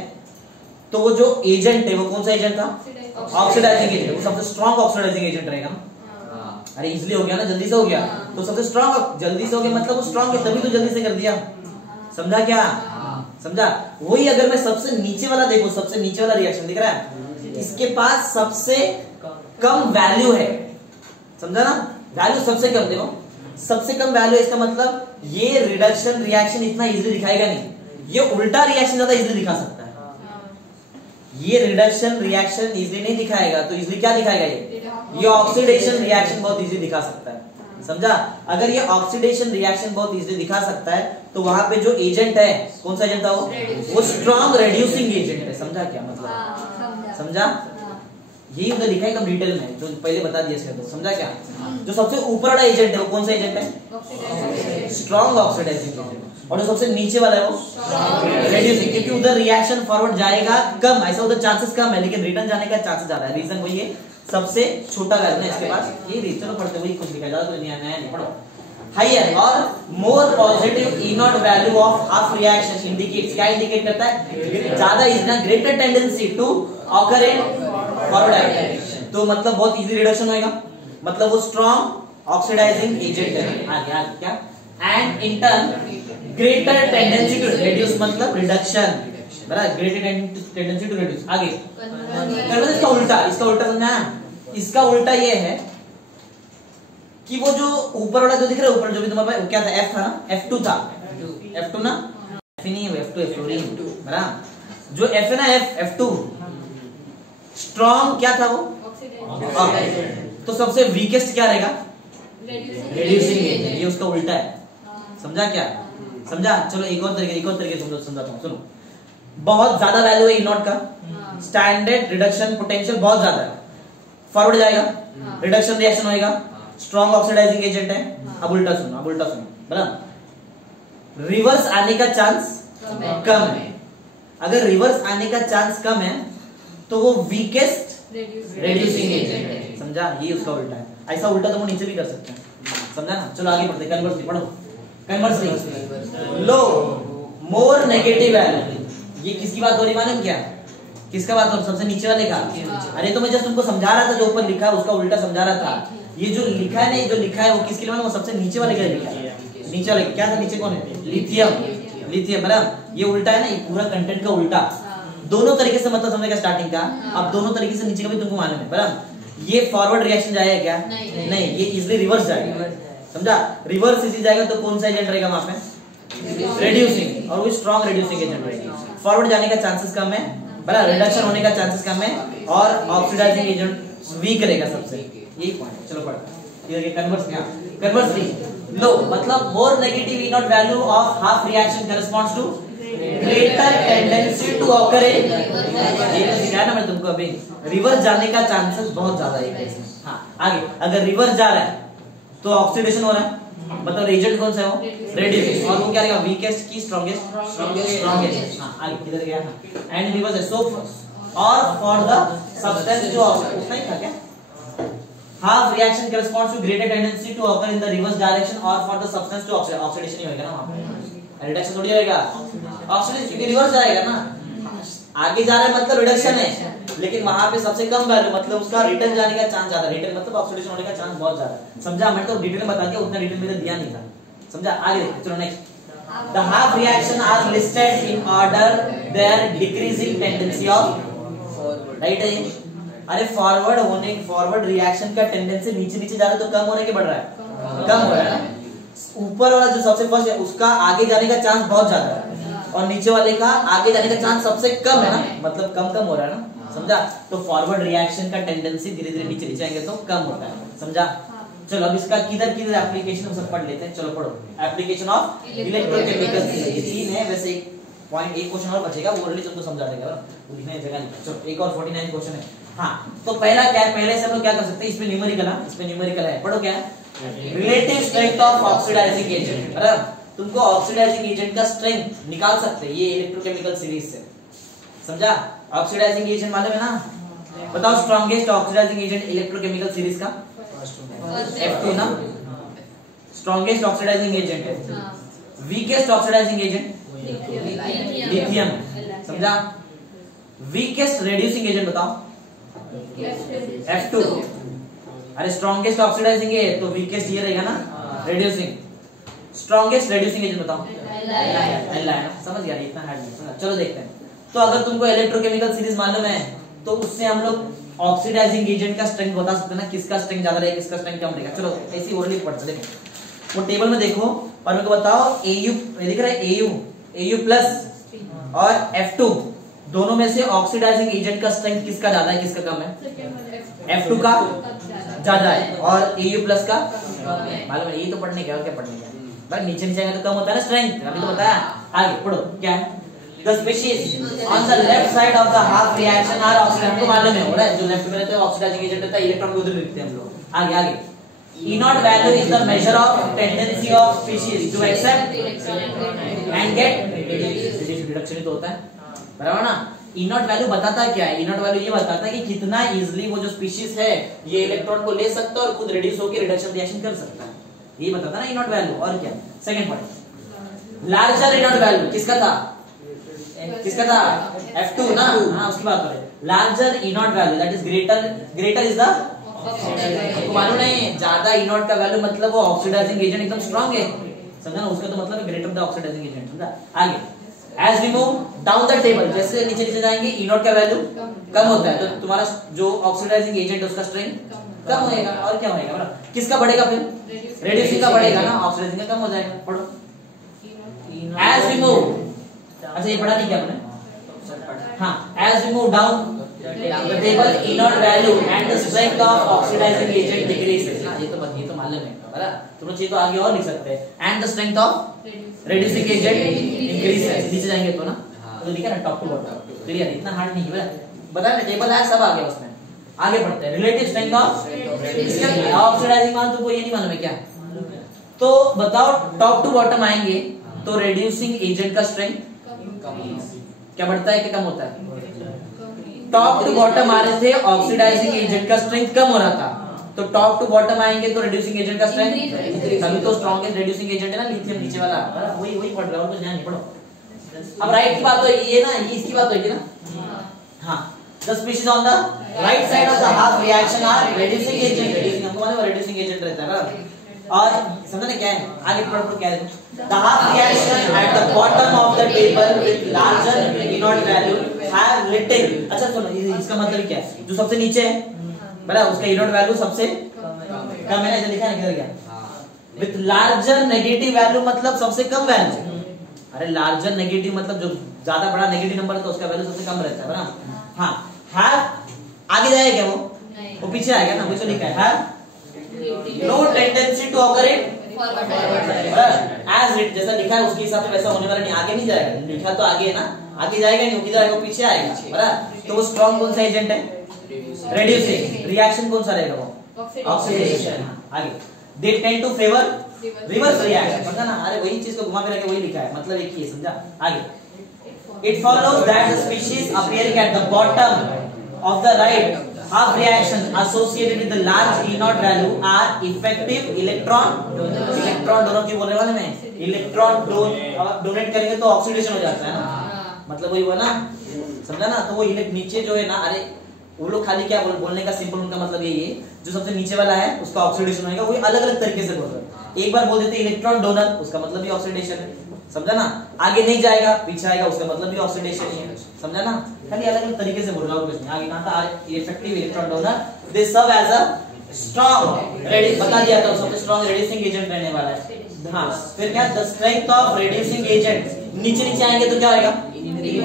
तो वो जो एजेंट है वो कौन सा एजेंट था, ऑक्सीडाइजिंग एजेंट, वो सबसे स्ट्रॉन्ग ऑक्सीडाइजिंग एजेंट रहेगा। अरे इजीली हो गया ना, जल्दी से हो गया, तो सबसे स्ट्रॉन्ग, जल्दी से हो गया मतलब वो स्ट्रॉन्ग है तभी तो जल्दी से कर दिया, समझा क्या, समझा। वही अगर मैं सबसे नीचे वाला देखो, सबसे नीचे वाला रिएक्शन दिख रहा है, इसके पास सबसे कम वैल्यू है, समझा ना, वैल्यू सबसे कम, देखो सबसे कम वैल्यू, इसका मतलब ये रिडक्शन रिएक्शन इतना इजीली दिखाएगा नहीं, ये उल्टा रिएक्शन ज्यादा इजीली दिखा सकता है, ये रिडक्शन रिएक्शन इजीली नहीं दिखाएगा, तो इजीली क्या दिखाएगा, ये ऑक्सीडेशन रिएक्शन बहुत इजीली दिखा सकता है, समझा। अगर ये ऑक्सीडेशन रिएक्शन बहुत इजीली दिखा सकता है तो वहां पे जो एजेंट है कौन सा एजेंट था, वो स्ट्रॉन्ग रिड्यूसिंग एजेंट है, समझा क्या मतलब, समझा। यही उधर लिखा है एकदम डिटेल में, जो पहले बता दिया इसका, तो समझा क्या। जो सबसे ऊपर वाला एजेंट है वो कौन सा एजेंट है, स्ट्रॉन्ग ऑक्सीडाइजिंग एजेंट, और जो सबसे नीचे वाला है वो रिड्यूसिंग, क्योंकि उधर रिएक्शन फॉरवर्ड जाएगा कम, ऐसा उधर चांसेस कम है, लेकिन रिटर्न जाने का चांसेस ज्यादा है, रीजन वही है, सबसे छोटा वैल्यू है इसके पास, ये चलो पढ़ते वही कुछ लिखा ज्यादा, तो नया नहीं पढ़ो। हायर और more positive E naught value of half reaction indicates, क्या इंडिकेट करता है, ज्यादा इज ना greater tendency to occur in forward direction, तो मतलब बहुत इजी रिडक्शन होएगा, मतलब वो स्ट्रॉन्ग ऑक्सीडाइजिंग एजेंट है। आगे क्या, and in turn greater tendency to reduce मतलब रिडक्शन, बराबर, ग्रेटर टेंडेंसी टू रिड्यूस। आगे कन्वर्स, इसका उल्टा, इसका उल्टा समझा, इसका उल्टा ये है कि वो जो ऊपर वाला जो दिख रहा है, ऊपर जो भी तुम्हारे पास क्या था, F था ना, F2 था, F2 ना, F नहीं है, F2 बराबर, जो F है ना, F2 स्ट्रॉन्ग क्या था वो, तो सबसे वीकेस्ट क्या रहेगा, रिड्यूसिंग एजेंट, ये उसका उल्टा है, समझा क्या, समझा। चलो एक और तरीके तुम लोग समझाता हूँ, सुनो। बहुत ज्यादा वैल्यू है E नॉट का, स्टैंडर्ड रिडक्शन पोटेंशियल बहुत ज्यादा है, फॉरवर्ड जाएगा, रिडक्शन रिएक्शन होएगा, स्ट्रॉन्ग ऑक्सीडाइजिंग एजेंट है। अब उल्टा सुनो, बराबर, रिवर्स आने का चांस कम है, अगर रिवर्स आने का चांस कम है तो वो वीकेस्ट रिड्यूसिंग एजेंट है, समझा, ये उसका उल्टा है। ऐसा उल्टा तो वो नीचे भी कर सकते हैं, समझा ना। चलो आगे बढ़ते, कन्वर्सली पढ़ो, कन्वर्सली लो मोर नेगेटिव वैल्यू, ये किसकी बात हो रही मालूम क्या, किसका बात हो रही, सबसे नीचे वाले का। अरे तो मैं जस्ट तुमको समझा रहा था, जो ऊपर लिखा है उसका उल्टा समझा रहा था, ये जो लिखा है ना, जो लिखा है वो किसके लिए, वो सबसे नीचे वाले का लिखा है, नीचे वाले क्या था, नीचे कौन है, लिथियम, बराबर, ये उल्टा है ना, ये पूरा कंटेंट का उल्टा, दोनों तरीके से मतलब समझेगा स्टार्टिंग का, अब दोनों तरीके से नीचे का भी तुमको मालूम है, बराबर। ये फॉरवर्ड रिएक्शन जाएगा क्या, नहीं, ये इजीली रिवर्स जाएगा, समझा। रिवर्स इजी जाएगा तो कौन सा एजेंट रहेगा वहां पे, रिड्यूसिंग, और वो स्ट्रॉन्ग रिड्यूसिंग एजेंट रहेगा, फॉरवर्ड जाने का चांसेस कम है, बराबर, रिडक्शन होने का चांसेस कम है, और ऑक्सीडाइजिंग एजेंट वीक रहेगा सबसे, यही पॉइंट। चलो पढ़, कन्वर्स, कन्वर्सली लो, मतलब more negative E naught value of half reaction corresponds to greater tendency to occur in, ये तो सिखाया ना मैं तुमको अभी, रिवर्स जाने का चांसेस बहुत ज्यादा है इसमें। हाँ आगे, अगर रिवर्स जा रहा है तो ऑक्सीडेशन हो रहा है, मतलब रिएजेंट कौन सा है वो, रेडियस, और वो क्या रहेगा, वीकेस्ट की स्ट्रॉन्गेस्ट, स्ट्रॉन्गेस्ट। हाँ आगे किधर गया, एंड रिवर्स है, सो और फॉर द सब्सटेंस जो उसका ही था क्या, half reaction corresponds to greater tendency to occur in the reverse direction or for the substance to oxidate, oxidation ही होगा ना वहां पे, रिडक्शन थोड़ी होगा, ऑक्सीडेशन क्योंकि रिवर्स जाएगा ना, आगे जा रहा है मतलब रिडक्शन है, लेकिन वहां पे सबसे कम वैल्यू मतलब उसका रिटर्न जाने का चांस ज्यादा, रिटर्न मतलब ऑक्सीडेशन होने का चांस बहुत ज्यादा है, समझा, मैं तो डिटेल में बता दिया, उतना डिटेल मैंने दिया नहीं था, समझा। आगे चलो next, the half reaction are listed in order their decreasing tendency of, right है, अरे फॉरवर्ड होने, फॉरवर्ड रिएक्शन का टेंडेंसी नीचे नीचे जा रहा है तो कम होने के बढ़ रहा है, कम हो रहा है ना, ऊपर वाला जो सबसे फर्स्ट है उसका आगे जाने का चांस बहुत ज्यादा है और नीचे वाले का आगे जाने का चांस सबसे कम है ना, मतलब कम कम हो रहा है ना, समझा। तो फॉरवर्ड रिएक्शन का टेंडेंसी धीरे धीरे नीचे नीचे आएंगे तो कम होता है, समझा। चलो अब इसका किधर किधर एप्लीकेशन हम सब पढ़ लेते हैं, चलो पढ़ो, एप्लीकेशन ऑफ इलेक्ट्रोकेमिकल, ये तीन है वैसे, पॉइंट एक क्वेश्चन और बचेगा वो ऑलरेडी तुमको समझा देगा, वो लिखने की जगह नहीं, चलो एक और 49 क्वेश्चन है। हाँ तो पहला क्या है, पहले से हम लोग क्या कर सकते हैं, इसमें न्यूमेरिकल है, इसमें न्यूमेरिकल है, पढ़ो क्या है, relative strength of oxidising agent, अरे तुमको ऑक्सीडाइजिंग एजेंट का स्ट्रेंथ निकाल सकते हैं ये इलेक्ट्रोकेमिकल सीरीज से, समझा। ऑक्सीडाइजिंग एजेंट मालूम है ना, बताओ strongest oxidizing agent electrochemical series का F2 ना, स्ट्रॉन्गेस्ट ऑक्सीडाइजिंग एजेंट है, वीकेस्ट ऑक्सीडाइजिंग एजेंट लिथियम, समझा। वीकेस्ट रेड्यूसिंग एजेंट बताओ F2, अरे स्ट्रॉन्गेस्ट ऑक्सीडाइजिंग है तो वीकेस्ट ये रहेगा ना रेड्यूसिंग, स्ट्रॉन्गेस्ट रेड्यूसिंग एजेंट बताओ Li ना, समझ गया, इतना हार्ड नहीं, चलो देखते हैं। तो अगर तुमको इलेक्ट्रोकेमिकल सीरीज मालूम है तो उससे हम लोग ऑक्सीडाइजिंग एजेंट का स्ट्रेंथ बता सकते हैं ना, किसका स्ट्रेंथ ज्यादा रहेगा किसका स्ट्रेंथ कम रहेगा। चलो ऐसी ओरली पढ़ सकते हैं, वो टेबल में देखो और मेरे को बताओ AU लिख रहा है, AU प्लस और F2 दोनों में से ऑक्सीडाइजिंग एजेंट का स्ट्रेंथ किसका ज्यादा है किसका कम है, F2 का ज्यादा है और AU प्लस का मालूम है, ये तो पढ़ने क्या और क्या पढ़ने क्या, बस नीचे नीचे आएगा तो कम होता है ना स्ट्रेंथ, अभी तो बताया। आगे पढ़ो क्या है, The species on the left side of the half reaction are oxidizing, हमको मालूम है हो रहा है, जो लेफ्ट में रहता है ऑक्सीडाइजिंग एजेंट रहता है, इलेक्ट्रॉन को उधर लिखते हैं हम लोग। आगे आगे, E naught value is the measure of tendency of species to accept and get reduction ही तो होता है, बराबर ना। E naught वैल्यू बताता क्या है, E naught वैल्यू ये बताता है कि कितना इजीली वो जो स्पीशीज है ये इलेक्ट्रॉन को ले सकता है और खुद रिड्यूस होकर रिडक्शन रिएक्शन कर सकता है, ये बताता है ना E naught वैल्यू। और क्या, second point, larger E naught value किसका था, किसका था F2 ना, हाँ उसकी बात करें, larger E naught value that is greater is the, आपको मालूम नहीं ज्यादा E naught का वैल्यू मतलब वो ऑक्सीडाइजिंग एजेंट एकदम स्ट्रांग है, समझा ना, उसका तो मतलब ग्रेटर द ऑक्सीडाइजिंग एजेंट, समझा। आगे, as we move down the table, जैसे नीचे नीचे जाएंगे E naught का वैल्यू कम होता है तो तुम्हारा जो ऑक्सीडाइजिंग एजेंट है उसका स्ट्रेंथ कम होएगा, और क्या होएगा बड़ा, किसका बढ़ेगा फिर, रेड्यूसिंग का बढ़ेगा ना, ऑक्सीडाइजिंग का कम हो जाएगा। पढ़ो, एज वी मूव, अच्छा ये पढ़ा नहीं क्या आपने, हाँ, as we move down the table E naught value and the strength of oxidizing agent decreases, ये तो मालूम है, बराबर, तुम लोग चाहिए तो आगे और लिख सकते हैं, and the strength of reducing agent increases, नीचे जाएंगे तो ना, तो लिखा ना टॉप टू बॉटम, क्लियर, इतना हार्ड नहीं है, बताया ना टेबल है सब आ गया उसमें। आगे बढ़ते हैं, रिलेटिव स्ट्रेंथ ऑफ ऑक्सीडाइजिंग मान, तुमको ये नहीं मालूम है क्या, तो बताओ टॉप टू बॉटम आएंगे तो रेड्यूसिंग एजेंट का स्ट्रेंथ क्या बढ़ता है कि कम होता है, टॉप टू बॉटम आ रहे थे ऑक्सीडाइजिंग एजेंट का स्ट्रेंथ कम हो रहा था, तो टॉप टू बॉटम आएंगे तो रेड्यूसिंग एजेंट का स्ट्रेंथ, तभी तो स्ट्रॉन्गेस्ट रेड्यूसिंग एजेंट है ना लिथियम नीचे वाला, वही पढ़ रहा हूं तो ध्यान नहीं पढ़ो। अब राइट की बात हो, ये ना ये इसकी बात होगी ना, हाँ, the species on the right side of the half reaction are reducing agent, reducing हमको मालूम है रेड्यूसिंग एजेंट रहता है ना, और समझना क्या है, आगे पढ़ो क्या है, the half reaction at the bottom of the table with larger E naught value have little, अच्छा सुनो इसका मतलब क्या है, जो सबसे नीचे है बराबर उसका E naught वैल्यू सबसे कम है ना, इधर लिखा है किधर गया, with larger negative value मतलब सबसे कम वैल्यू, अरे larger negative मतलब जो ज्यादा बड़ा नेगेटिव नंबर है तो उसका वैल्यू सबसे कम रहता है बराबर, हाँ, have आगे जाएगा क्या वो पीछे आएगा ना, मुझे लिखा है have no tendency to occur in as it जैसा लिखा है उसके हिसाब से वैसा होने वाला नहीं, आगे नहीं जाएगा। लिखा तो आगे है ना, आगे जाएगा नहीं, किधर आएगा, पीछे आएगा, बराबर। तो वो स्ट्रॉन्ग कौन सा एजेंट है, रेड्यूसिंग। रिएक्शन कौन सा रहेगा, वो ऑक्सीडेशन। आगे they tend to favour reverse reaction, समझा ना। अरे वही चीज को घुमा फिरा के वही लिखा है, मतलब एक ही है, समझा। आगे it follows that the species appearing at the bottom of the right half reaction associated with the large E naught value are effective electron donor की बोलने वाले में इलेक्ट्रॉन डोनेट करेंगे तो ऑक्सीडेशन हो जाता है ना, मतलब वही हुआ ना, समझा ना। तो वो नीचे जो है ना, अरे वो लोग खाली क्या बोलने का सिंपल उनका मतलब यही है, जो सबसे नीचे वाला है उसका ऑक्सीडेशन होगा, वो अलग अलग तरीके से बोल रहे हैं। एक बार बोल देते इलेक्ट्रॉन डोनर, उसका मतलब भी ऑक्सीडेशन है, समझा ना। आगे नहीं जाएगा, पीछे आएगा, उसका मतलब भी ऑक्सीडेशन ही है, समझा ना। खाली अलग अलग तरीके से बोल रहा हूं, कुछ नहीं। आगे कहां था, effective electron donor, they serve as a strong बता दिया था, सबसे स्ट्रॉन्ग रेड्यूसिंग एजेंट रहने वाला है। हाँ, फिर क्या, the strength of reducing agent. नीचे नीचे आएंगे तो क्या होगा,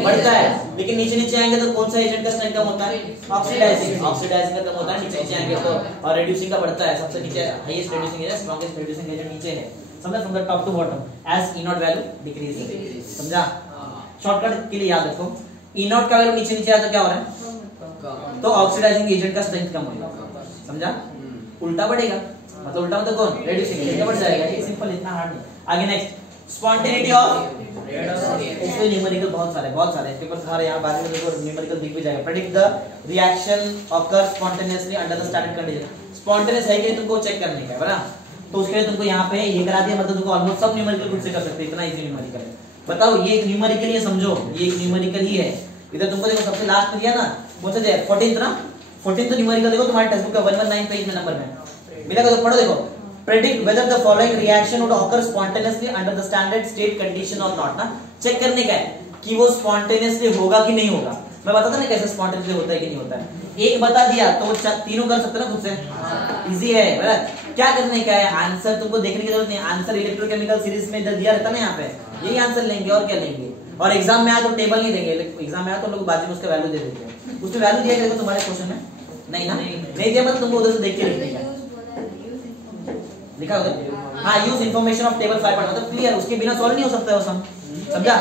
बढ़ता है, लेकिन नीचे नीचे आएंगे तो कौन सा एजेंट का स्ट्रेंथ कम होता है, ऑक्सीडाइजिंग का कम होता है, नीचे नीचे आएंगे तो, और रेड्यूसिंग का बढ़ता है। सबसे नीचे highest reducing agent, strongest reducing agent नीचे है, समझा, from the top to bottom as E naught value decrease, समझा। शॉर्टकट के लिए याद रखो, ई नॉट का वैल्यू नीचे नीचे आया तो क्या हो रहा है, तो ऑक्सीडाइजिंग एजेंट का स्ट्रेंथ कम होगा, समझा। उल्टा बढ़ेगा, मतलब उल्टा मतलब कौन, रेड्यूसिंग एजेंट बढ़ जाएगा, ये सिंपल, इतना हार्ड नहीं। आगे नेक्स्ट स्पॉन्टेनिटी ऑफ, इसमें न्यूमेरिकल बहुत सारे पेपर सारे यहाँ बाद में देखो, न्यूमेरिकल दिख भी जाएगा। Predict the reaction occur spontaneously under the standard condition. Spontaneous है कि तुमको चेक करने का है, बराबर। तो उसके लिए तुमको यहाँ पे ये करा दिया, मतलब तुमको ऑलमोस्ट सब न्यूमेरिकल खुद से कर सकते हो, इतना इजी न्यूमेरिकल है। बताओ, ये एक न्यूमेरिकल ही समझो, ये एक न्यूमेरिकल ही है। इधर तुमको देखो सबसे लास्ट में दिया ना, कौन सा दिया, 14th ना, 14th न्यूमेरिकल देखो तुम्हारे टेक्स्ट बुक का 119 पेज में नंबर में मिलेगा, तो पढ़ो। देखो, predict whether the following reaction would occur spontaneously under the standard state condition or not, ना चेक करने का है कि वो spontaneously होगा कि नहीं होगा। मैं बताता ना कैसे spontaneously होता है कि नहीं होता है, एक बता दिया तो तीनों कर सकते ना खुद से, इजी है, बराबर। क्या करने का है, आंसर तुमको देखने की जरूरत नहीं, आंसर इलेक्ट्रोकेमिकल सीरीज में दिया रहता ना, यहाँ पे यही आंसर लेंगे और क्या लेंगे। और एग्जाम में आया तो टेबल नहीं देंगे, एग्जाम में आया तो लोग बाजू में उसका वैल्यू दे देते हैं, उसमें वैल्यू दिया गया तुम्हारे क्वेश्चन में नहीं ना, नहीं दिया मतलब तुमको उधर से देख के लिखने का लिखा होगा। हाँ, यूज इन्फॉर्मेशन ऑफ टेबल 5 मतलब क्लियर, उसके बिना सॉल्व नहीं हो सकता है वो सम, समझा।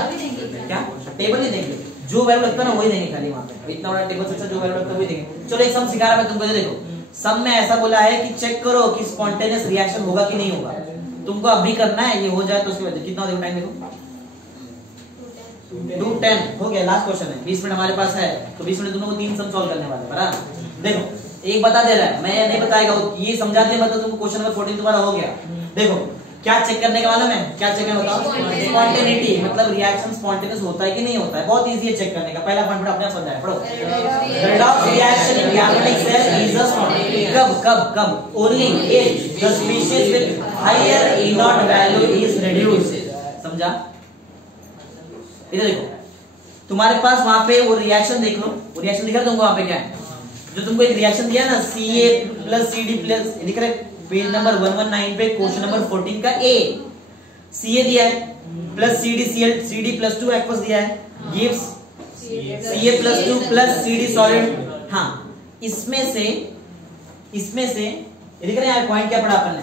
क्या टेबल नहीं देंगे, जो वैल्यू लगता है ना वही देंगे खाली, वहां पे इतना बड़ा टेबल से जो वैल्यू लगता है वही देंगे। चलो एक सम सिखा रहा मैं तुमको, देखो सम में ऐसा बोला है कि चेक करो कि स्पॉन्टेनियस रिएक्शन होगा कि नहीं होगा, तुमको अभी करना है, ये हो जाए तो उसके बाद कितना देखो टाइम, देखो 2:10 हो गया, लास्ट क्वेश्चन है, 20 मिनट हमारे पास है, तो 20 मिनट दोनों को 3 सम सॉल्व करने वाले, बराबर। देखो एक बता दे रहा है, मैं नहीं बताएगा, ये समझा दे मतलब तुमको क्वेश्चन नंबर 14 तुम्हारा हो गया। देखो क्या चेक करने के मालूम है, क्या चेक करना बताओ, स्पॉन्टेनिटी, मतलब रिएक्शन स्पॉन्टेनियस होता है कि नहीं होता है, बहुत इजी है चेक करने का। पहला पॉइंट अपने आप समझाए, पढ़ो। Redox reaction in galvanic cell is a spontaneous, कब only if the species with higher E naught value is reduced, समझा। इधर देखो तुम्हारे पास वहां पे वो रिएक्शन देख लो, वो रिएक्शन दिखा तुमको वहां पे क्या है, जो तुमको एक रिएक्शन दिया ना Ca प्लस Cd प्लस, दिख रहा है पेज नंबर 119 पे क्वेश्चन नंबर 14 का A, Ca दिया है प्लस Cd प्लस 2 एक्वस दिया है, gives Ca plus 2 plus Cd solid. हाँ, इसमें से दिख रहा है पॉइंट क्या पढ़ा अपन ने,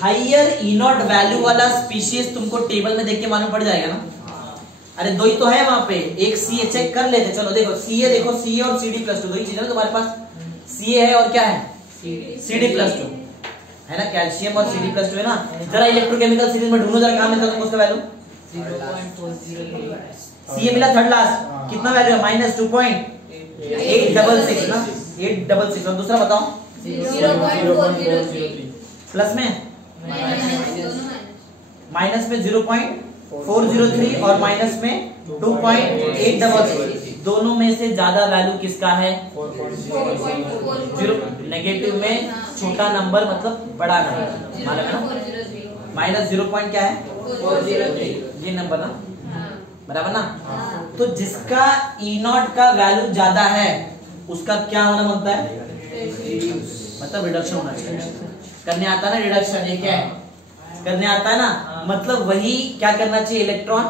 हायर ई नॉट वैल्यू वाला स्पीशीज तुमको टेबल में देख के मालूम पड़ जाएगा ना। अरे दो ही तो है वहां पे, एक Ca चेक कर लेते, चलो देखो Ca देखो, Ca और Cd प्लस 2 दो ही चीज है तुम्हारे पास, Ca है और क्या है Cd प्लस 2 है ना, कैल्शियम और Cd प्लस 2 है ना। जरा इलेक्ट्रोकेमिकल सीरीज में ढूंढो जरा, कहां मिलता है तुमको उसका वैल्यू, 0.403 Ca मिला थर्ड लास्ट, कितना वैल्यू है -2.866 ना, 866। और दूसरा बताओ 0.403 प्लस में माइनस में 0.403 और माइनस में 2.866, दोनों में से ज्यादा वैल्यू किसका है, 0, नेगेटिव में छोटा नंबर मतलब बड़ा नंबर, मालूम है ना, माइनस 0. क्या है 403, ये नंबर ना, बराबर ना। तो जिसका ई नॉट का वैल्यू ज्यादा है उसका क्या होना बनता है, मतलब रिडक्शन होना चाहिए। करने आता है ना रिडक्शन, ये क्या है, करने आता है ना, मतलब वही क्या करना चाहिए, इलेक्ट्रॉन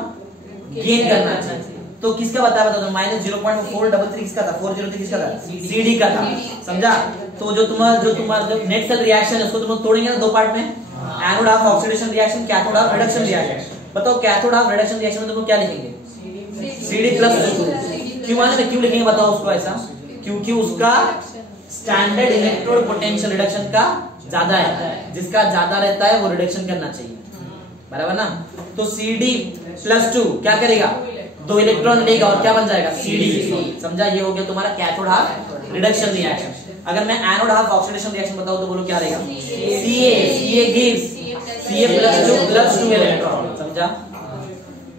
गेन करना चाहिए। तो किसका बताया बता दो, -0.433 किसका था, 403 किसका था, CD का था, समझा। तो जो तुम्हारा नेट सेल रिएक्शन है उसको तुम लोग तोड़ेंगे ना दो पार्ट में, anode half oxidation reaction, cathode half reduction reaction. बताओ कैथोड हाफ रिडक्शन रिएक्शन में तुम क्या लिखेंगे, CD+2। क्यों माने क्यों लिखेंगे बताओ उसको ऐसा, क्योंकि उसका स्टैंडर्ड इलेक्ट्रोड पोटेंशियल रिडक्शन का ज्यादा है, जिसका ज्यादा रहता है वो रिडक्शन करना चाहिए, बराबर ना। तो CD+2 क्या करेगा, 2 इलेक्ट्रॉन लेगा और क्या बन जाएगा, CD, समझा। ये हो गया तुम्हारा कैथोड हाफ रिडक्शन रिएक्शन। अगर मैं एनोड हाफ ऑक्सीडेशन रिएक्शन बताऊं तो बोलो क्या रहेगा, CA gives CA+2 इलेक्ट्रॉन, समझा।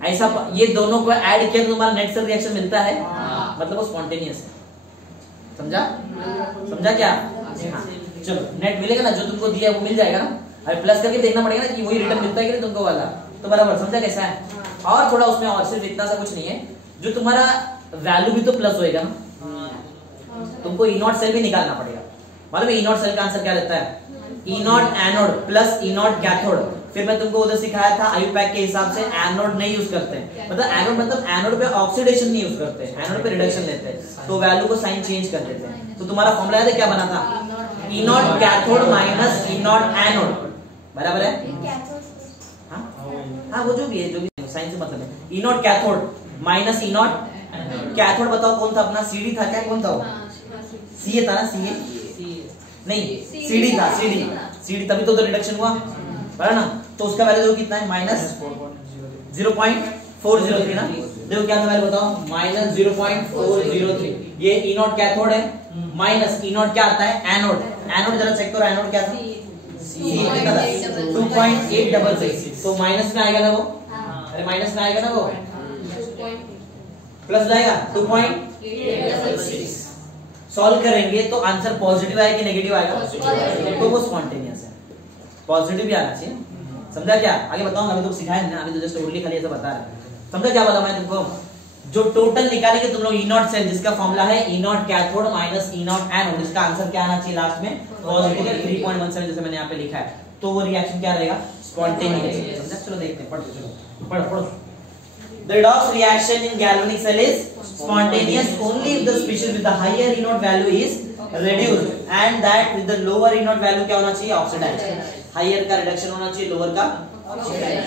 ऐसा ये दोनों को ऐड किया तो तुम्हारा नेट सेल रिएक्शन मिलता है, मतलब वो स्पॉन्टेनियस है, समझा क्या। हाँ चलो नेट मिलेगा ना, जो तुमको दिया वो मिल जाएगा ना, अभी प्लस करके देखना पड़ेगा ना कि वही रिटर्न मिलता है कि नहीं तुमको वाला, तो बराबर समझा कैसा है। और थोड़ा उसमें और सिर्फ इतना सा कुछ नहीं है, जो तुम्हारा वैल्यू भी तो प्लस होएगा ना, तुमको E0 सेल भी निकालना पड़ेगा। मालूम है E0 सेल का आंसर क्या रहता है, E0 anode plus E0 cathode. फिर मैं तुमको उधर सिखाया था आयुपैक के हिसाब से एनोड नहीं यूज करते हैं, मतलब एनोड मतलब एनोड पे ऑक्सीडेशन नहीं यूज करते, एनोड पे रिडक्शन लेते हैं, तो वैल्यू को साइन चेंज कर देते हैं। तो तुम्हारा फॉर्मूला है क्या बना था, E0 cathode minus E0 anode, बराबर है। हाँ वो जो भी है, जो भी साइन से मतलब है, E0 cathode minus E0 cathode. बताओ कौन था अपना, CD था क्या, कौन था वो, CA था ना, CA नहीं CD था, CD तभी तो रिडक्शन हुआ, बराबर ना। तो उसका वैल्यू कितना है, -0.403 ना। देखो क्या था वैल्यू बताओ, -0.403। ये E0 कैथोड है, माइनस E0 क्या आता है, एनोड। एनोड जरा चेक करो, एनोड क्या था, 2.866। तो माइनस में आएगा ना वो, अरे माइनस में आएगा ना वो, प्लस जाएगा 2.866। सॉल्व करेंगे तो आंसर पॉजिटिव आएगा कि नेगेटिव आएगा, तो वो स्पॉन्टेनियस है, पॉजिटिव भी आना चाहिए, समझा क्या। आगे बताऊंगा, अभी तो सिखाया ना, अभी तो जस्ट ओनली खाली ऐसा बता रहा है, समझा क्या बोला मैं तुमको। जो टोटल निकालेंगे तुम लोग E0 सेल, जिसका फॉर्मूला है E0 cathode minus E0 anode, इसका आंसर क्या आना चाहिए लास्ट में, पॉजिटिव 3.17 जैसे मैंने यहाँ पे लिखा है, तो वो रिएक्शन क्या रहेगा, स्पॉन्टेनियस, समझा। चलो देखते हैं, पढ़ो चलो पढ़ो। The redox reaction in galvanic cell is spontaneous only if the species with the higher E0 value is reduced and that with the lower E0 value क्या होना चाहिए, oxidized। हायर का रिडक्शन होना चाहिए, लोअर का ऑक्सीडाइज।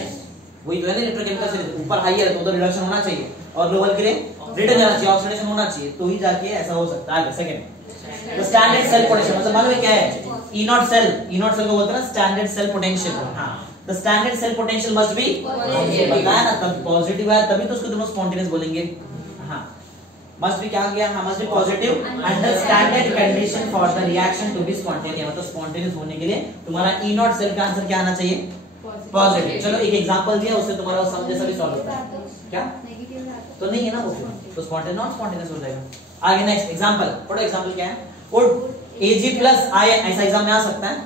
वही तो है ना इलेक्ट्रोकेमिकल से, ऊपर हायर है तो उधर रिडक्शन होना चाहिए और लोअर के लिए रिटर्न जाना चाहिए, ऑक्सीडेशन होना चाहिए, तो ही जाके ऐसा हो सकता है। सेकंड, तो स्टैंडर्ड सेल पोटेंशियल मतलब मालूम है क्या है, E0 सेल को बोलते हैं ना स्टैंडर्ड सेल पोटेंशियल। हां, the standard cell potential must be positive, बताया ना, तब पॉजिटिव है तभी तो उसको तुम स्पॉन्टेनियस बोलेंगे। हां, मस्ट बी क्या गया, हां must be positive under standard condition for the reaction to be spontaneous, मतलब स्पॉन्टेनियस होने के लिए तुम्हारा E0 सेल का आंसर क्या आना चाहिए, पॉजिटिव। चलो एक एग्जांपल दिया, उससे तुम्हारा सम जैसा भी सॉल्व होता है क्या, तो नहीं है ना वो, तो स्पॉन्टेनियस नॉन स्पॉन्टेनियस हो जाएगा। आगे नेक्स्ट एग्जांपल पढ़ो, एग्जांपल क्या है, वुड Ag प्लस आयन, ऐसा एग्जाम में आ सकता है,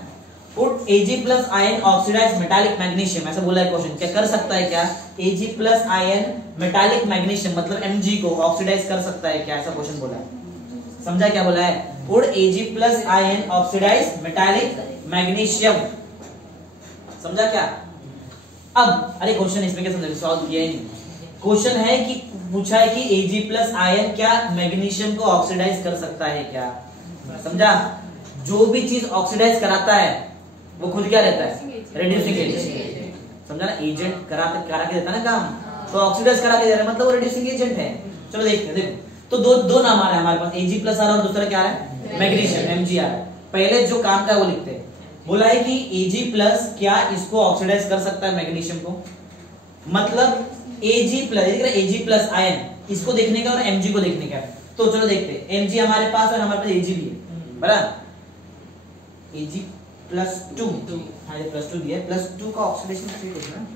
would Ag plus ion oxidize metallic magnesium, ऐसा बोला है क्वेश्चन, क्या कर सकता है क्या, Ag plus ion metallic magnesium मतलब Mg को ऑक्सीडाइज कर सकता है क्या, ऐसा क्वेश्चन बोला है, समझा क्या बोला है, would Ag plus ion oxidize metallic magnesium, समझा क्या। अब अरे क्वेश्चन इसमें क्या समझ सॉल्व किया ही नहीं, क्वेश्चन है कि पूछा है कि Ag प्लस आयन क्या मैग्नीशियम को ऑक्सीडाइज कर सकता है क्या, समझा। जो भी चीज ऑक्सीडाइज कराता है वो खुद क्या रहता है, रिड्यूसिंग एजेंट, समझा ना, एजेंट करा के देता है ना काम, तो ऑक्सीडाइज करा के दे रहा है मतलब वो रिड्यूसिंग एजेंट है। चलो देखते हैं, देखो तो दो नाम आ रहा है हमारे पास, Ag प्लस आ रहा है और दूसरा क्या आ रहा है, मैग्नीशियम Mg आ रहा है। पहले जो काम का वो लिखते हैं, बोला है कि Ag प्लस क्या इसको ऑक्सीडाइज कर सकता है मैग्नीशियम को, मतलब Ag प्लस आयन इसको देखने का और Mg को देखने का, तो चलो देखते हैं, Mg हमारे पास और हमारे पास Ag भी है, बराबर, Ag प्लस 2, हाँ ये प्लस 2 दिया है, प्लस 2 का ऑक्सीडेशन स्टेट देखना,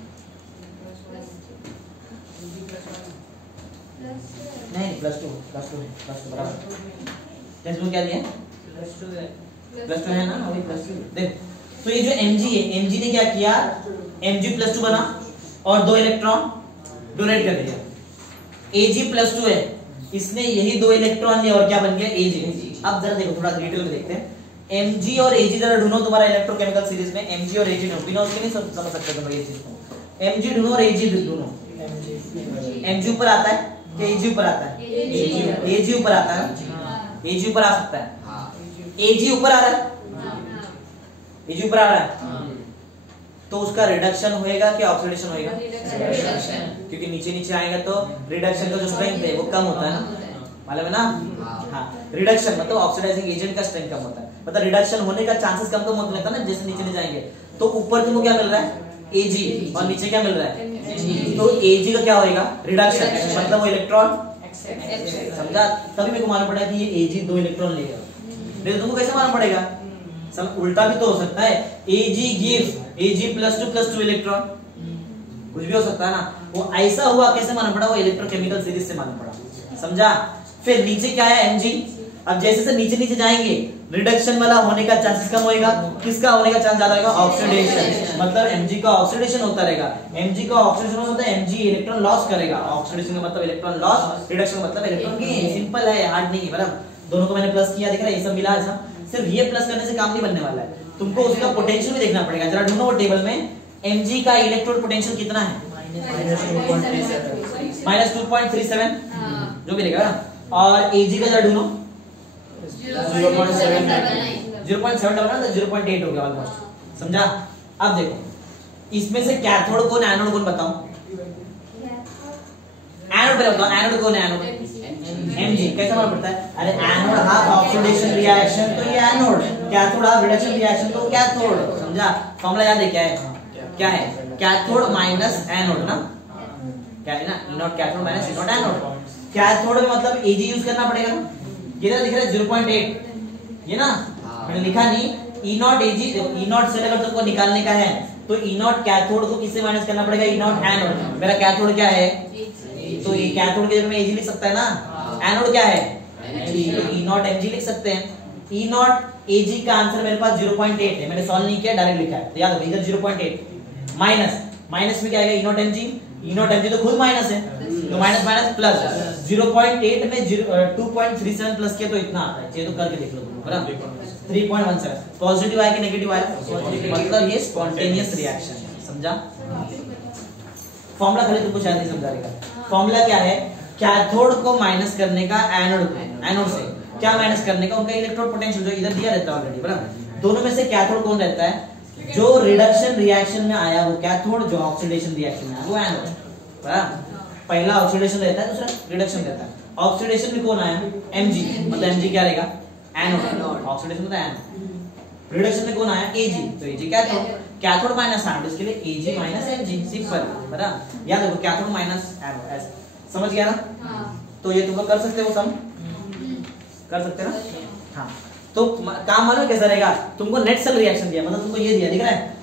नहीं प्लस 2 बराबर, टेंस में क्या दिया प्लस 2 है ना, वही प्लस 2। देख तो ये जो Mg है, Mg ने क्या किया, Mg प्लस 2 बना और 2 इलेक्ट्रॉन डोनेट कर दिया, Ag प्लस 2 है, इसने यही 2 इलेक्ट्रॉन लिया और क्या बन गया Ag। अब जरा देखो थोड़ा डिटेल में देखते हैं, Mg और Ag जरा ढूंढो तुम्हारा इलेक्ट्रोकेमिकल सीरीज में, Mg और Ag ढूंढो, बिना उसके नहीं समझ सकते तुम ये चीज को, Mg ढूंढो और Ag ढूंढो, Mg ऊपर आता है कि एजी ऊपर आता है? एजी ऊपर आता है ना, एजी ऊपर आ सकता है, एजी ऊपर आ रहा है, एजी ऊपर आ रहा है, तो उसका रिडक्शन होएगा कि ऑक्सीडेशन होएगा? क्योंकि नीचे नीचे आएगा तो रिडक्शन का जो स्ट्रेंथ है वो कम होता है ना, मालूम है ना? हाँ, रिडक्शन मतलब ऑक्सीडाइजिंग एजेंट का स्ट्रेंथ कम होता है, मतलब रिडक्शन होने का चांसेस कम कम होने लगता है ना जैसे नीचे जाएंगे। तो ऊपर तुमको क्या मिल रहा है? एजी, और नीचे क्या मिल रहा है? तो एजी का क्या होएगा? रिडक्शन, मतलब वो इलेक्ट्रॉन, समझा? तभी मेरे को मालूम पड़ा कि ये एजी 2 इलेक्ट्रॉन लेगा। नहीं तो तुमको कैसे मालूम पड़ेगा? सब उल्टा भी तो हो सकता है, एजी गिव्स एजी +2 इलेक्ट्रॉन, कुछ भी हो सकता है ना। वो ऐसा हुआ कैसे मालूम पड़ा? वो इलेक्ट्रोकेमिकल सीरीज से मालूम पड़ा, समझा? फिर नीचे क्या है? एमजी। अब जैसे से नीचे नीचे जाएंगे रिडक्शन वाला होने का चांसेस कम होएगा, किसका होने का चांस ज्यादा होगा? ऑक्सीडेशन, मतलब एमजी का ऑक्सीडेशन होता रहेगा। एमजी का ऑक्सीडेशन होता है, एमजी इलेक्ट्रॉन लॉस करेगा। ऑक्सीडेशन का मतलब इलेक्ट्रॉन लॉस, रिडक्शन का मतलब इलेक्ट्रॉन गेन। सिंपल है, हार्ड नहीं है, बराबर? दोनों को मैंने प्लस किया, दिख रहा है? ये सब मिला ऐसा। सिर्फ ये प्लस करने से काम नहीं बनने वाला है, तुमको उसका पोटेंशियल भी देखना पड़ेगा। जरा ढूंढो वो टेबल में एमजी का इलेक्ट्रोड पोटेंशियल कितना है? -2.37 जो भी लिखा। और एजी का जरा ढूंढो 0.7 हो गया ऑलमोस्ट, समझा? अब देखो इसमें से कैथोड कौन एनोड कौन बताओ? एनोड पहले बताओ, एनोड कौन है? Anode MG. कैसे मालूम पड़ता है? अरे एनोड हाफ ऑक्सीडेशन रिएक्शन तो ये anode, cathode half reduction reaction तो कैथोड, समझा? फॉर्मूला याद है क्या है? क्या है? कैथोड माइनस एनोड ना, क्या है ना? E naught cathode minus E naught anode. Cathode में मतलब एजी यूज करना पड़ेगा ना, कितना दिख रहा है? 0.8, ये ना मैंने लिखा नहीं। ई नॉट एजी, ई नॉट से अगर तुमको निकालने का है तो ई नॉट कैथोड को किससे माइनस करना पड़ेगा? ई नॉट एनोड। मेरा कैथोड क्या है? तो ये कैथोड के जगह में एजी लिख सकता है ना। एनोड क्या है? तो ई नॉट एमजी लिख सकते हैं। ई नॉट एजी का आंसर मेरे पास 0.8 है, मैंने सॉल्व नहीं किया, डायरेक्ट लिखा है। तो याद रखो इधर 0.8 माइनस माइनस में क्या आएगा? E naught Mg. E naught Mg तो खुद माइनस है, तो माइनस माइनस प्लस 0.8 में 2.37 प्लस किया तो इतना आता है। चाहिए तो करके देख लो, बराबर? 3.17 पॉजिटिव आया कि नेगेटिव आया? मतलब ये स्पॉन्टेनियस रिएक्शन है, समझा? फॉर्मूला खाली तुमको शायद नहीं समझा रहेगा। फॉर्मूला क्या है? कैथोड को माइनस करने का एनोड से क्या माइनस करने का? उनका इलेक्ट्रोड पोटेंशियल जो इधर दिया रहता है ऑलरेडी, बराबर? दोनों में से कैथोड कौन रहता है? जो रिडक्शन रिएक्शन में आया वो कैथोड, जो ऑक्सीडेशन रिएक्शन में आया वो एनोड, बराबर? पहला ऑक्सीडेशन रहता है, दूसरा रिडक्शन रहता है। ऑक्सीडेशन में कौन आया? एमजी, मतलब एमजी क्या रहेगा? एनोड। ऑक्सीडेशन मतलब एनोड। रिडक्शन में कौन आया? एजी, तो एजी कैथोड। कैथोड माइनस एनोड, इसके लिए एजी माइनस एमजी, सिंपल, बराबर? याद रखो कैथोड माइनस एनोड, ऐसे समझ गया ना? तो ये तुम लोग कर सकते हो, सम कर सकते हैं ना? हाँ, तो काम मालूम कैसा रहेगा? तुमको नेट सेल रिएक्शन दिया, मतलब तुमको ये दिया, दिख रहा है?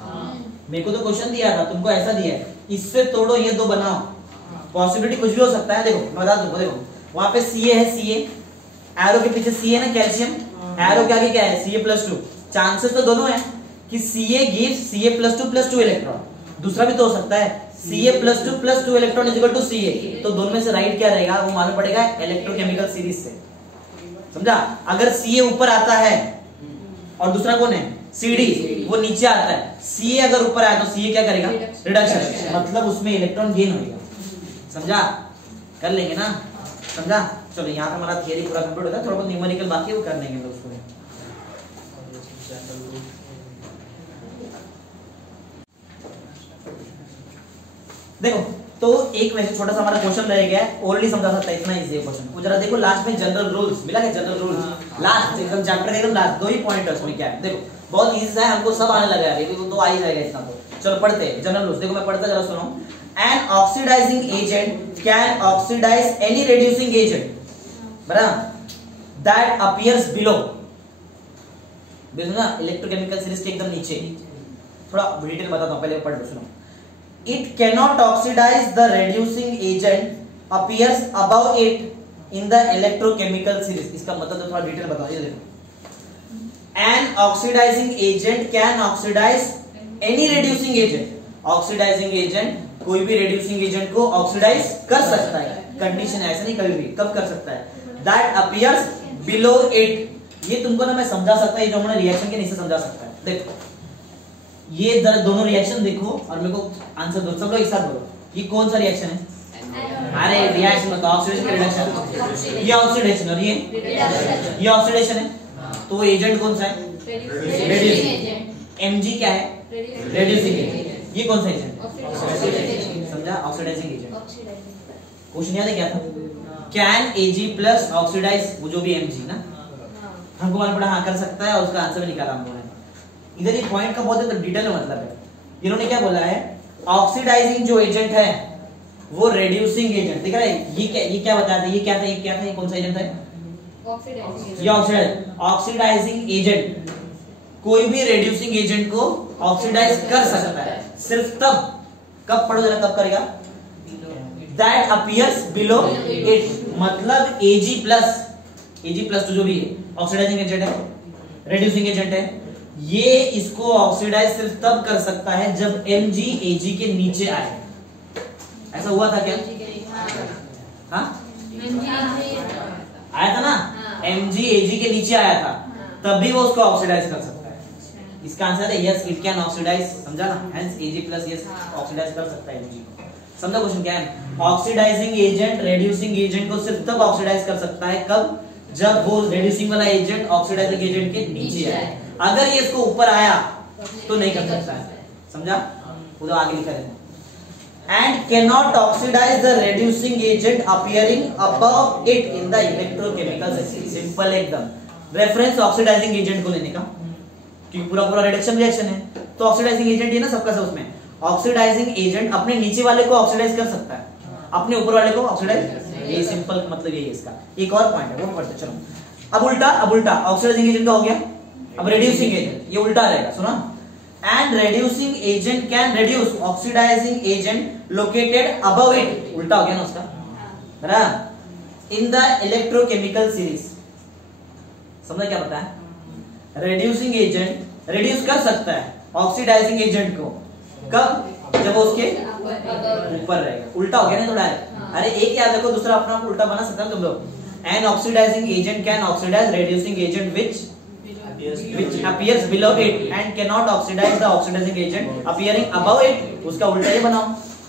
मेरे को तो क्वेश्चन दिया था, तुमको ऐसा दिया है, इससे तोड़ो ये दो बनाओ। पॉसिबिलिटी कुछ भी हो सकता है। देखो मैं बता दूं, देखो वहां पे Ca है, Ca एरो के पीछे Ca ना, कैल्शियम, एरो के आगे क्या है? Ca+2। चांसेस तो दोनों है कि Ca गिव्स Ca+2 इलेक्ट्रॉन। दूसरा भी तो हो सकता है Ca+2 electron is equal to Ca। तो दोनों में से राइट क्या रहेगा वो मालूम पड़ेगा इलेक्ट्रोकेमिकल सीरीज से, समझा? अगर Ca ऊपर आता है और दूसरा कौन है? Cd, वो नीचे आता है। Ca अगर ऊपर आया तो Ca क्या करेगा? रिडक्शन, मतलब उसमें इलेक्ट्रॉन गेन होगा, समझा? कर लेंगे ना, समझा? चलो यहाँ पे हमारा थियरी पूरा कंप्लीट होता है, थोड़ा बहुत न्यूमेरिकल बाकी है वो कर लेंगे उसको। देखो तो एक वैसे छोटा सा हमारा क्वेश्चन रह गया है, ऑलरेडी समझा सकता है, इतना इजी है क्वेश्चन। वो जरा देखो लास्ट में जनरल रूल्स मिला है, जनरल रूल्स लास्ट एकदम चैप्टर के एकदम लास्ट 2 ही पॉइंट है उसमें। क्या है? देखो बहुत इजी है, हमको सब आने लगा है, तो आ ही जाएगा इतना तो। चलो पढ़ते हैं जनरल रूल्स। देखो मैं पढ़ता जरा सुनो। An oxidizing agent can oxidize any reducing agent, बराबर? That appears below, ना इलेक्ट्रोकेमिकल सीरीज के एकदम नीचे। थोड़ा डिटेल बताता हूँ, पहले पढ़ लो, सुनो। It cannot oxidize the reducing agent appears above it in the electrochemical series। इसका मतलब तो थोड़ा डिटेल बताओ, ये देखो। An oxidizing agent can oxidize any reducing agent। Oxidizing agent कोई भी रिड्यूसिंग एजेंट को ऑक्सीडाइज कर सकता है, कंडीशन ऐसा नहीं, कभी भी कब कर सकता है? That appears below it. ये तुमको ना मैं समझा सकता है, जो हमने रिएक्शन के नीचे समझा सकता है। देखो ये दोनों रिएक्शन देखो और मेरे को आंसर दो, सब लोग एक साथ बोलो। ये कौन सा रिएक्शन है? अरे रिएक्शन मतलब ऑक्सीडेशन का रिडक्शन, ये ऑक्सीडेशन और ये ऑक्सीडेशन है, तो एजेंट कौन सा है? रेड्यूसिंग। Mg क्या है? Reducing agent. ये कौन सा एजेंट? समझा? Oxidising agent. क्वेश्चन याद है क्या था? कैन Ag प्लस ऑक्सीडाइज, वो जो भी Mg ना, हमको मालूम पड़ा हाँ कर सकता है, और उसका आंसर भी निकाला हम लोगों ने। इधर ये पॉइंट का बहुत डिटेल में मतलब है। इन्होंने क्या बोला है? ऑक्सीडाइजिंग जो एजेंट है वो रेड्यूसिंग एजेंट, दिख रहा है? ये क्या बताया था? ये क्या था? ये कौन सा एजेंट है? ये ऑक्सीडाइजिंग एजेंट कोई भी रेड्यूसिंग एजेंट को ऑक्सीडाइज कर सकता है, सिर्फ तब, कब पढ़ो जरा, कब करेगा? दैट अपीयर्स बिलो इट, मतलब Ag प्लस जो भी है ऑक्सीडाइजिंग एजेंट है, रेड्यूसिंग एजेंट है, ये इसको ऑक्सीडाइज सिर्फ तब कर सकता है जब Mg Ag के नीचे आए। ऐसा हुआ था क्या? हाँ आया था ना, Mg Ag के नीचे आया था, तब भी वो उसको ऑक्सीडाइज कर सकता है। इसका आंसर है यस, इट कैन ऑक्सीडाइज, समझा ना? Hence Ag plus yes oxidize कर सकता है Mg को। समझा क्वेश्चन क्या है? ऑक्सीडाइजिंग एजेंट रेड्यूसिंग एजेंट को सिर्फ तब ऑक्सीडाइज कर सकता है, कब? जब वो रेड्यूसिंग वाला एजेंट ऑक्सीडाइजिंग एजेंट के नीचे आए। अगर ये इसको ऊपर आया तो नहीं कर सकता है, समझा? उधर आगे लिखा है and cannot oxidize the reducing agent appearing above it in the electrochemical system। Simple एकदम, रेफरेंस ऑक्सीडाइजिंग एजेंट को लेने का, क्योंकि पूरा रिडक्शन रिएक्शन है, तो ऑक्सीडाइजिंग एजेंट ही ना सबका सब। उसमें ऑक्सीडाइजिंग एजेंट अपने नीचे वाले को ऑक्सीडाइज कर सकता है, अपने ऊपर वाले को ऑक्सीडाइज, ये सिंपल मतलब यही है इसका। एक और पॉइंट है वो पढ़ते चलो। अब उल्टा ऑक्सीडाइजिंग एजेंट का हो गया, अब रेड्यूसिंग एजेंट, ये उल्टा रहेगा, सुना? And reducing agent can reduce oxidizing agent located above it, उल्टा हो गया ना उसका, है? In the electrochemical series, समझा क्या बताया? Reducing agent reduce कर सकता है ऑक्सीडाइजिंग एजेंट को, कब? जब उसके ऊपर रहेगा। उल्टा हो गया ना थोड़ा। अरे एक याद रखो, दूसरा अपना उल्टा बना सकता है तुम लोग। An oxidizing agent can oxidize reducing agent which appears below it and cannot oxidize the oxidizing agent appearing above it, उसका उल्टा ही बनाओ,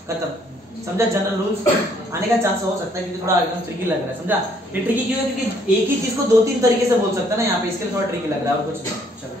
खत्म। समझा? जनरल रूल्स आने का चांस हो सकता है, क्योंकि थोड़ा एकदम ट्रिकी लग रहा है, समझा? ये ट्रिकी क्यों है? क्योंकि एक ही चीज को दो तीन तरीके से बोल सकता है ना यहाँ पे, इसके लिए थोड़ा ट्रिकी लग रहा है, और कुछ नहीं। चलो।